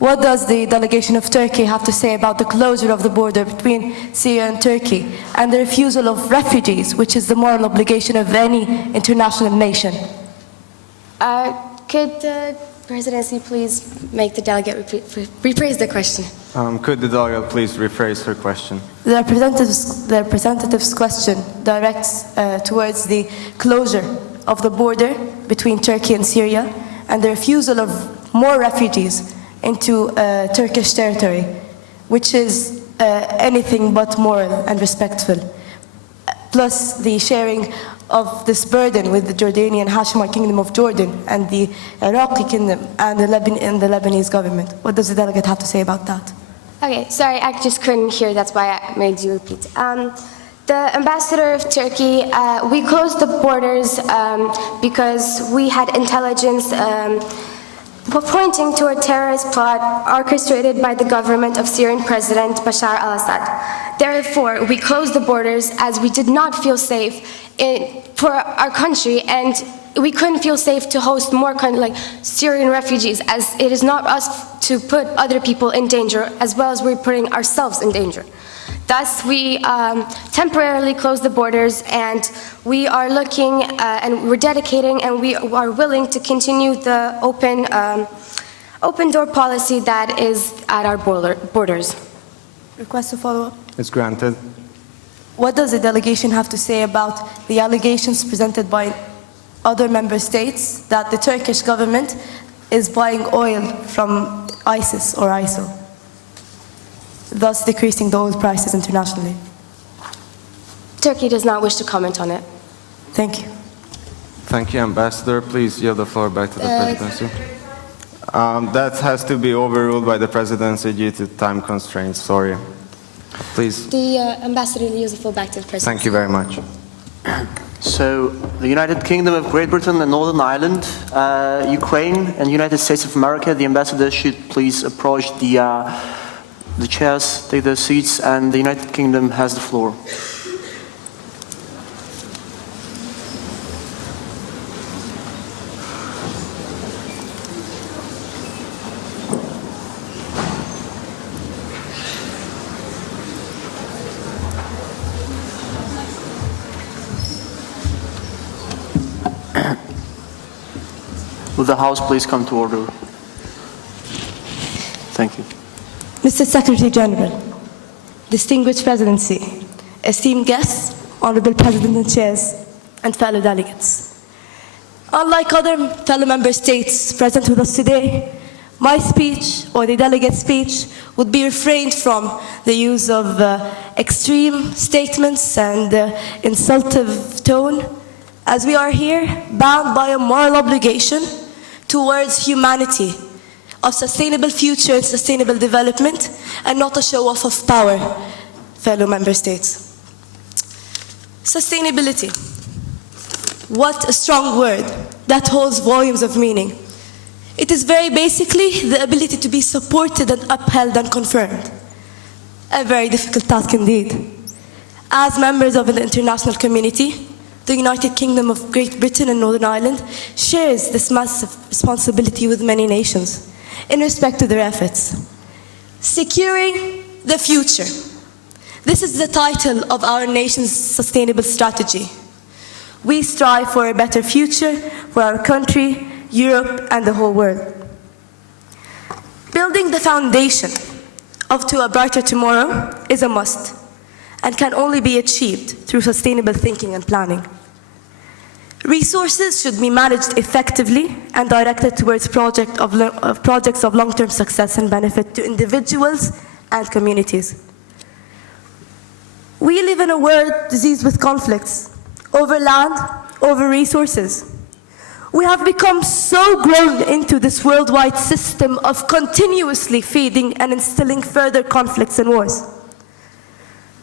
what does the delegation of Turkey have to say about the closure of the border between Syria and Turkey and the refusal of refugees, which is the moral obligation of any international nation? Could the presidency please make the delegate rephrase the question? Could the delegate please rephrase her question? The representative's question directs towards the closure of the border between Turkey and Syria and the refusal of more refugees into Turkish territory, which is anything but moral and respectful, plus the sharing of this burden with the Jordanian Hashemite Kingdom of Jordan and the Iraqi Kingdom and the Lebanese government. What does the delegate have to say about that? Okay, sorry, I just couldn't hear, that's why I made you repeat. The ambassador of Turkey, we closed the borders because we had intelligence pointing to a terrorist plot orchestrated by the government of Syrian President Bashar al-Assad. Therefore, we closed the borders as we did not feel safe for our country, and we couldn't feel safe to host more Syrian refugees, as it is not us to put other people in danger, as well as we're putting ourselves in danger. Thus, we temporarily closed the borders, and we are looking and we're dedicating and we are willing to continue the open door policy that is at our borders. Request to follow up. It's granted. What does the delegation have to say about the allegations presented by other member states that the Turkish government is buying oil from ISIS or ISIL, thus decreasing the oil prices internationally? Turkey does not wish to comment on it. Thank you. Thank you, Ambassador. Please yield the floor back to the presidency. That has to be overruled by the presidency due to time constraints. Sorry. Please. The ambassador yields the floor back to the president. Thank you very much. So, the United Kingdom of Great Britain and Northern Ireland, Ukraine, and United States of America, the ambassadors should please approach the chairs, take their seats, and the United Kingdom has the floor. Will the House please come to order? Thank you. Mr. Secretary General, distinguished presidency, esteemed guests, honorable president and chairs, and fellow delegates. Unlike other fellow member states present with us today, my speech, or the delegate's speech, would be refrained from the use of extreme statements and insultive tone, as we are here bound by a moral obligation towards humanity, of sustainable future and sustainable development, and not a show-off of power, fellow member states. Sustainability. What a strong word that holds volumes of meaning. It is very basically the ability to be supported and upheld and confirmed. A very difficult task indeed. As members of an international community, the United Kingdom of Great Britain and Northern Ireland shares this massive responsibility with many nations in respect to their efforts. Securing the future. This is the title of our nation's sustainable strategy. We strive for a better future for our country, Europe, and the whole world. Building the foundation to a brighter tomorrow is a must, and can only be achieved through sustainable thinking and planning. Resources should be managed effectively and directed towards projects of long-term success and benefit to individuals and communities. We live in a world diseased with conflicts over land, over resources. We have become so grown into this worldwide system of continuously feeding and instilling further conflicts and wars.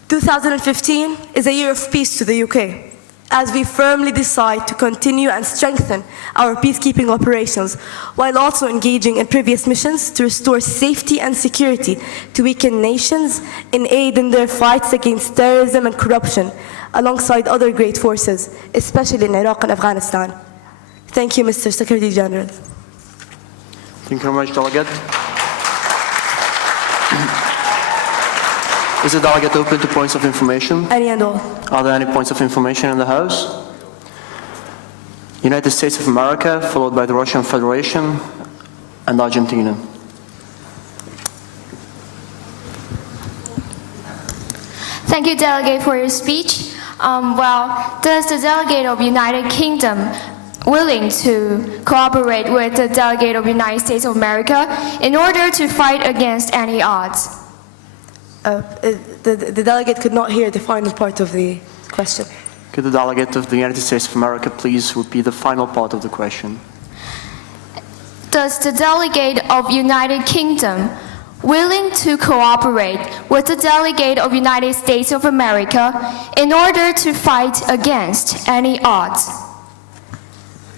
2015 is a year of peace to the UK, as we firmly decide to continue and strengthen our peacekeeping operations, while also engaging in previous missions to restore safety and security to weakened nations in aid in their fights against terrorism and corruption, alongside other great forces, especially in Iraq and Afghanistan. Thank you, Mr. Secretary General. Thank you very much, Delegate. Is the delegate open to points of information? Any and all. Are there any points of information in the House? United States of America, followed by the Russian Federation and Argentina. Thank you, Delegate, for your speech. Does the Delegate of United Kingdom willing to cooperate with the Delegate of United States of America in order to fight against any odds? The delegate could not hear the final part of the question. Could the delegate of the United States of America please repeat the final part of the question? Does the Delegate of United Kingdom willing to cooperate with the Delegate of United States of America in order to fight against any odds?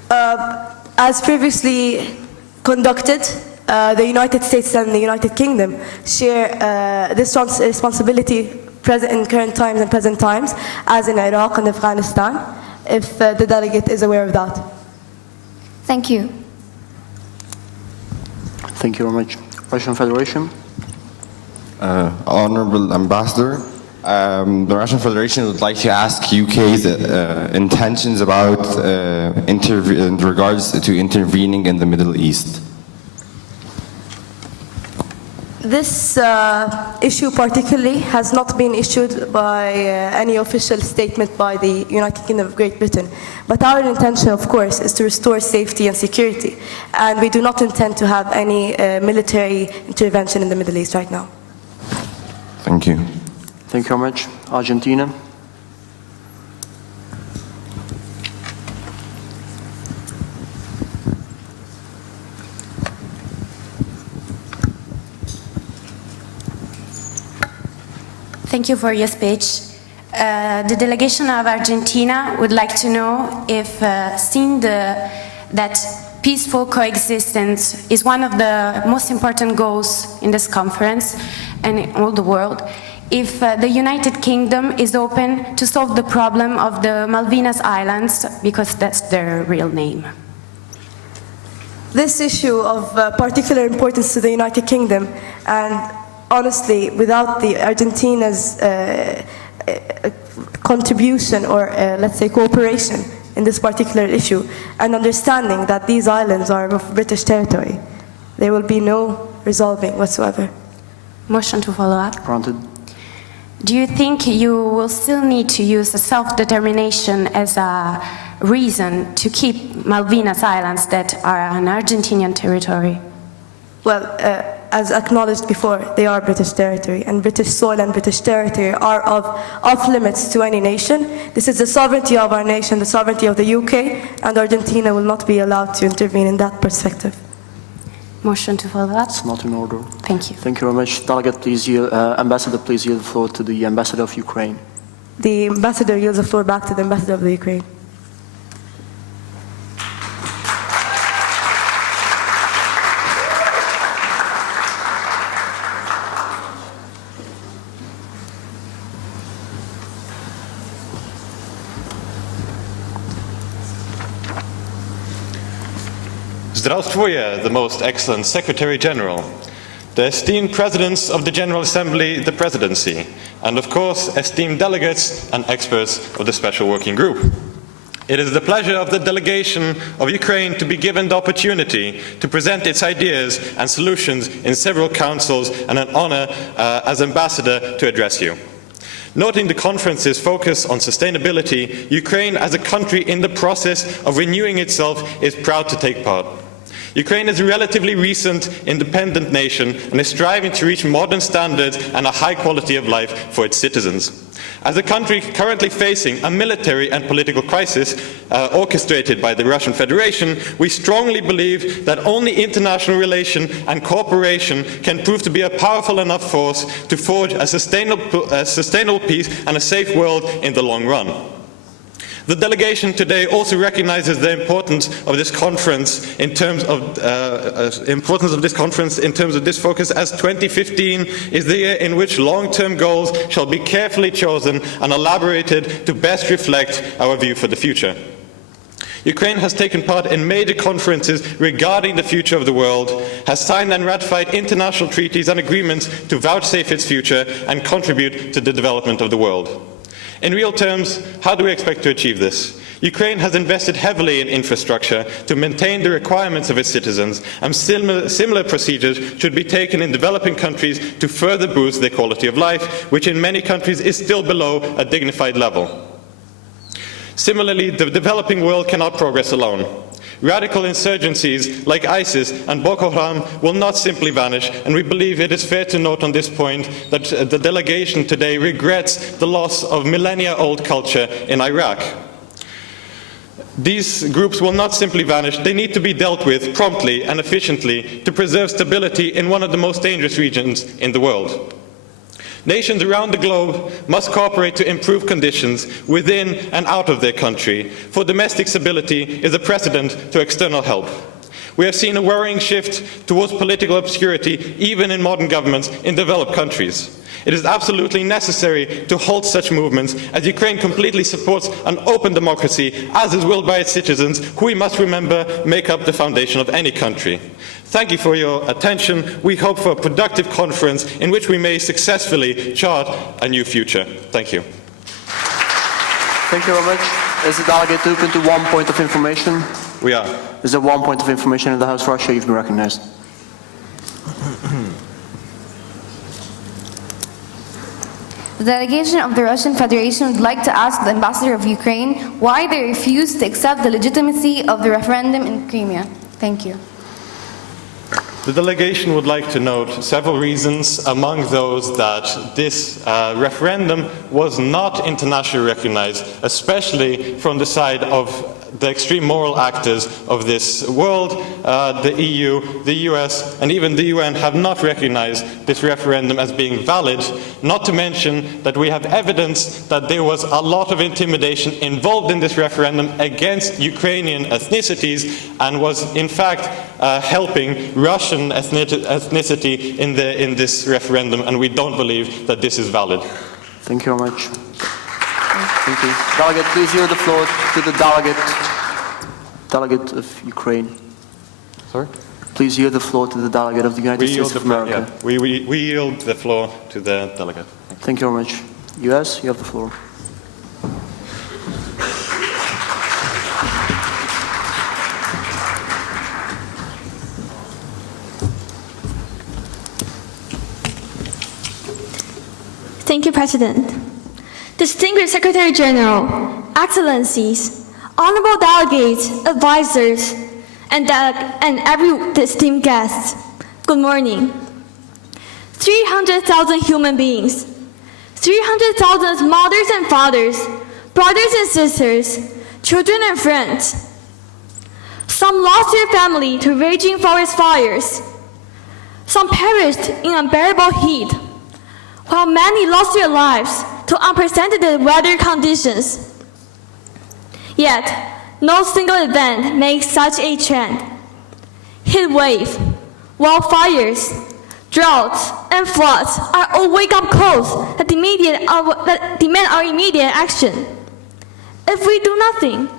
As previously conducted, the United States and the United Kingdom share this responsibility in current times and present times, as in Iraq and Afghanistan, if the delegate is aware of that. Thank you. Thank you very much. Russian Federation. Honorable Ambassador, the Russian Federation would like to ask UK's intentions about in regards to intervening in the Middle East. This issue particularly has not been issued by any official statement by the United Kingdom of Great Britain. But our intention, of course, is to restore safety and security. And we do not intend to have any military intervention in the Middle East right now. Thank you. Thank you very much. Argentina. Thank you for your speech. The delegation of Argentina would like to know if, seeing that peaceful coexistence is one of the most important goals in this conference and in all the world, if the United Kingdom is open to solve the problem of the Malvinas Islands, because that's their real name. This issue of particular importance to the United Kingdom, and honestly, without the Argentina's contribution or let's say cooperation in this particular issue, and understanding that these islands are of British territory, there will be no resolving whatsoever. Motion to follow up. Granted. Do you think you will still need to use self-determination as a reason to keep Malvinas Islands that are an Argentinian territory? Well, as acknowledged before, they are British territory, and British soil and British territory are off limits to any nation. This is the sovereignty of our nation, the sovereignty of the UK, and Argentina will not be allowed to intervene in that perspective. Motion to follow up. It's not in order. Thank you. Thank you very much. Delegate, please yield, Ambassador, please yield the floor to the Ambassador of Ukraine. The ambassador yields the floor back to the ambassador of the Ukraine. Zdravstvuje, the most excellent Secretary General, the esteemed Presidents of the General Assembly, the Presidency, and of course, esteemed delegates and experts of the Special Working Group. It is the pleasure of the delegation of Ukraine to be given the opportunity to present its ideas and solutions in several councils, and an honor as ambassador to address you. Noting the conference's focus on sustainability, Ukraine as a country in the process of renewing itself is proud to take part. Ukraine is a relatively recent independent nation and is striving to reach modern standards and a high quality of life for its citizens. As a country currently facing a military and political crisis orchestrated by the Russian Federation, we strongly believe that only international relation and cooperation can prove to be a powerful enough force to forge a sustainable peace and a safe world in the long run. The delegation today also recognizes the importance of this conference in terms of this focus, as 2015 is the year in which long-term goals shall be carefully chosen and elaborated to best reflect our view for the future. Ukraine has taken part in major conferences regarding the future of the world, has signed and ratified international treaties and agreements to vouchsafe its future and contribute to the development of the world. In real terms, how do we expect to achieve this? Ukraine has invested heavily in infrastructure to maintain the requirements of its citizens, and similar procedures should be taken in developing countries to further boost their quality of life, which in many countries is still below a dignified level. Similarly, the developing world cannot progress alone. Radical insurgencies like ISIS and Boko Haram will not simply vanish, and we believe it is fair to note on this point that the delegation today regrets the loss of millennia-old culture in Iraq. These groups will not simply vanish, they need to be dealt with promptly and efficiently to preserve stability in one of the most dangerous regions in the world. Nations around the globe must cooperate to improve conditions within and out of their country, for domestic stability is a precedent to external help. We have seen a worrying shift towards political obscurity, even in modern governments in developed countries. It is absolutely necessary to halt such movements, as Ukraine completely supports an open democracy, as is willed by its citizens, who we must remember make up the foundation of any country. Thank you for your attention. We hope for a productive conference in which we may successfully chart a new future. Thank you. Thank you very much. Is the delegate open to 1 point of information? We are. Is there 1 point of information in the House? Russia, you've been recognized. The delegation of the Russian Federation would like to ask the ambassador of Ukraine why they refused to accept the legitimacy of the referendum in Crimea. Thank you. The delegation would like to note several reasons, among those that this referendum was not internationally recognized, especially from the side of the extreme moral actors of this world. The EU, the US, and even the UN have not recognized this referendum as being valid, not to mention that we have evidence that there was a lot of intimidation involved in this referendum against Ukrainian ethnicities and was in fact helping Russian ethnicity in this referendum, and we don't believe that this is valid. Thank you very much. Thank you. Delegate, please yield the floor to the delegate of Ukraine. Sorry? Please yield the floor to the delegate of the United States of America. Yeah. We yield the floor to the delegate. Thank you very much. US, you have the floor. Thank you, President. Distinguished Secretary General, Excellencies, honorable delegates, advisors, and every esteemed guest, good morning. 300,000 human beings, 300,000 mothers and fathers, brothers and sisters, children and friends. Some lost their family to raging forest fires. Some perished in unbearable heat, while many lost their lives to unprecedented weather conditions. Yet, no single event makes such a trend. Heat wave, wildfires, droughts, and floods are all wake-up calls that demand our immediate action. If we do nothing,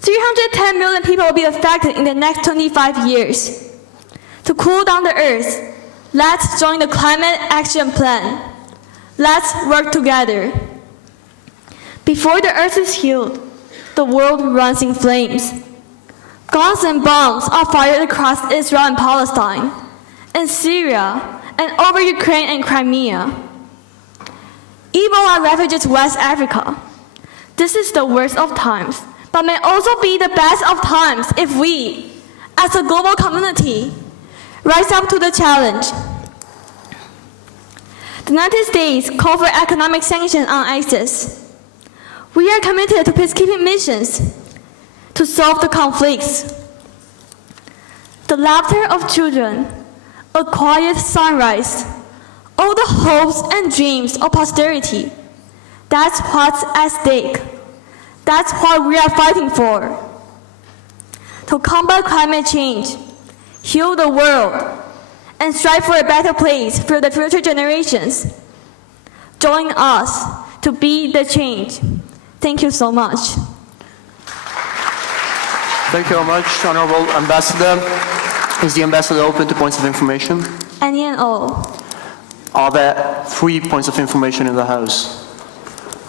310 million people will be affected in the next 25 years. To cool down the earth, let's join the Climate Action Plan. Let's work together. Before the earth is healed, the world runs in flames. Guns and bombs are fired across Israel and Palestine, and Syria, and over Ukraine and Crimea. Ebola ravages West Africa. This is the worst of times, but may also be the best of times if we, as a global community, rise up to the challenge. The United States called for economic sanctions on ISIS. We are committed to peacekeeping missions to solve the conflicts. The laughter of children, a quiet sunrise, all the hopes and dreams of posterity. That's what's at stake. That's what we are fighting for. To combat climate change, heal the world, and strive for a better place for the future generations. Join us to be the change. Thank you so much. Thank you very much, Honorable Ambassador. Is the Ambassador open to points of information? Any and all. Are there 3 points of information in the House?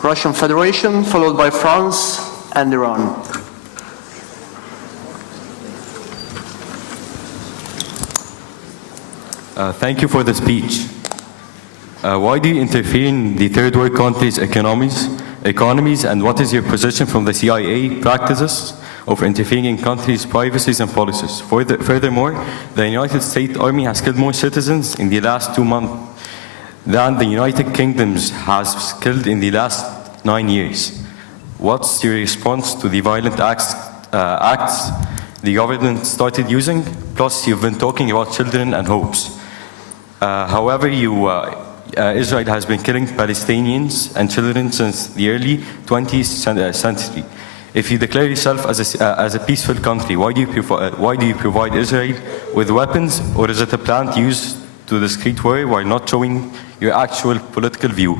Russian Federation, followed by France and Iran. Thank you for the speech. Why do you interfere in the third world countries' economies, and what is your position from the CIA practices of interfering in countries' privacies and policies? Furthermore, the United States Army has killed more citizens in the last 2 months than the United Kingdom has killed in the last 9 years. What's your response to the violent acts the government started using? Plus, you've been talking about children and hopes. However, Israel has been killing Palestinians and children since the early 20th century. If you declare yourself as a peaceful country, why do you provide Israel with weapons, or is it a plant used to discreet way while not showing your actual political view?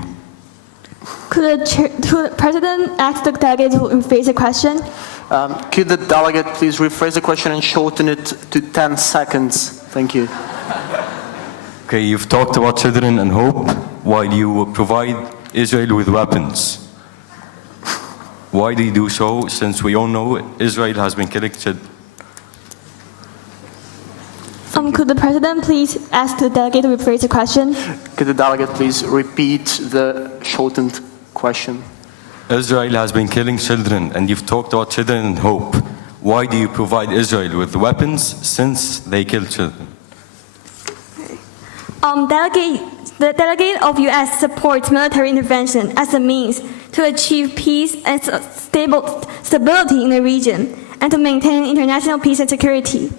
Could the President ask the delegate to rephrase the question? Could the delegate please rephrase the question and shorten it to 10 seconds? Thank you. Okay, you've talked about children and hope while you provide Israel with weapons. Why do you do so, since we all know Israel has been killing children? Could the President please ask the delegate to rephrase the question? Could the delegate please repeat the shortened question? Israel has been killing children, and you've talked about children and hope. Why do you provide Israel with weapons since they kill children? The delegate of U.S. supports military intervention as a means to achieve peace and stability in the region and to maintain international peace and security.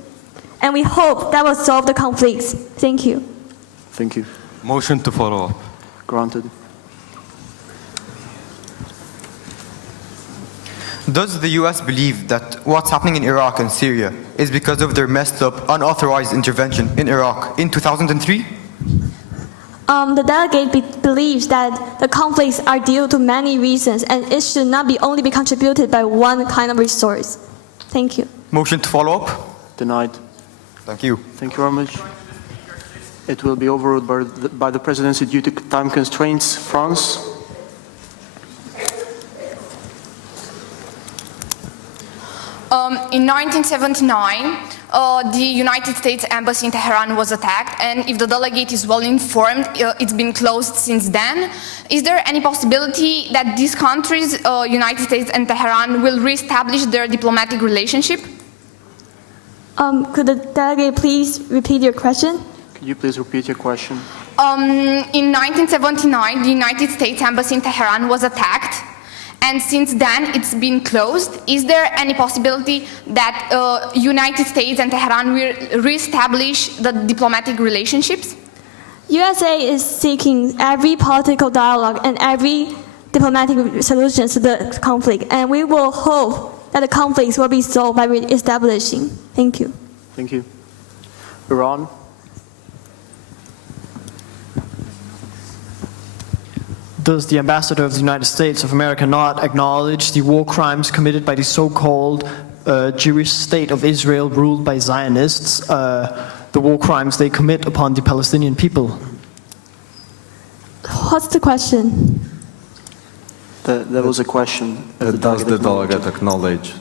And we hope that will solve the conflicts. Thank you. Thank you. Motion to follow up. Granted. Does the U.S. believe that what's happening in Iraq and Syria is because of their messed up, unauthorized intervention in Iraq in 2003? The delegate believes that the conflicts are due to many reasons and it should not be only be contributed by one kind of resource. Thank you. Motion to follow up? Denied. Thank you. Thank you very much. It will be overruled by the presidency due to time constraints. France. In 1979, the United States Embassy in Tehran was attacked, and if the delegate is well informed, it's been closed since then. Is there any possibility that these countries, United States and Tehran, will reestablish their diplomatic relationship? Could the delegate please repeat your question? Could you please repeat your question? In 1979, the United States Embassy in Tehran was attacked, and since then it's been closed. Is there any possibility that United States and Tehran will reestablish the diplomatic relationships? USA is seeking every political dialogue and every diplomatic solution to the conflict, and we will hope that the conflicts will be solved by reestablishing. Thank you. Thank you. Iran. Does the ambassador of the United States of America not acknowledge the war crimes committed by the so-called Jewish state of Israel ruled by Zionists, the war crimes they commit upon the Palestinian people? What's the question? There was a question. Does the delegate acknowledge?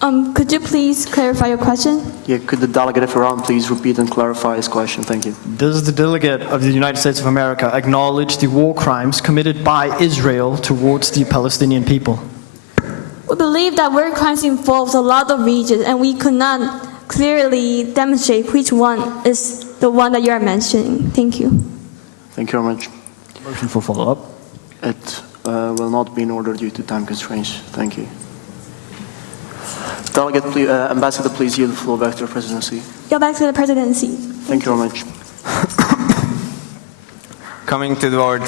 Could you please clarify your question? Yeah, could the delegate of Iran please repeat and clarify his question? Thank you. Does the delegate of the United States of America acknowledge the war crimes committed by Israel towards the Palestinian people? We believe that war crimes involves a lot of regions, and we could not clearly demonstrate which one is the one that you are mentioning. Thank you. Thank you very much. Motion for follow-up. It will not be in order due to time constraints. Thank you. Delegate, Ambassador, please yield the floor back to the presidency. Go back to the presidency. Thank you very much. Coming to the board.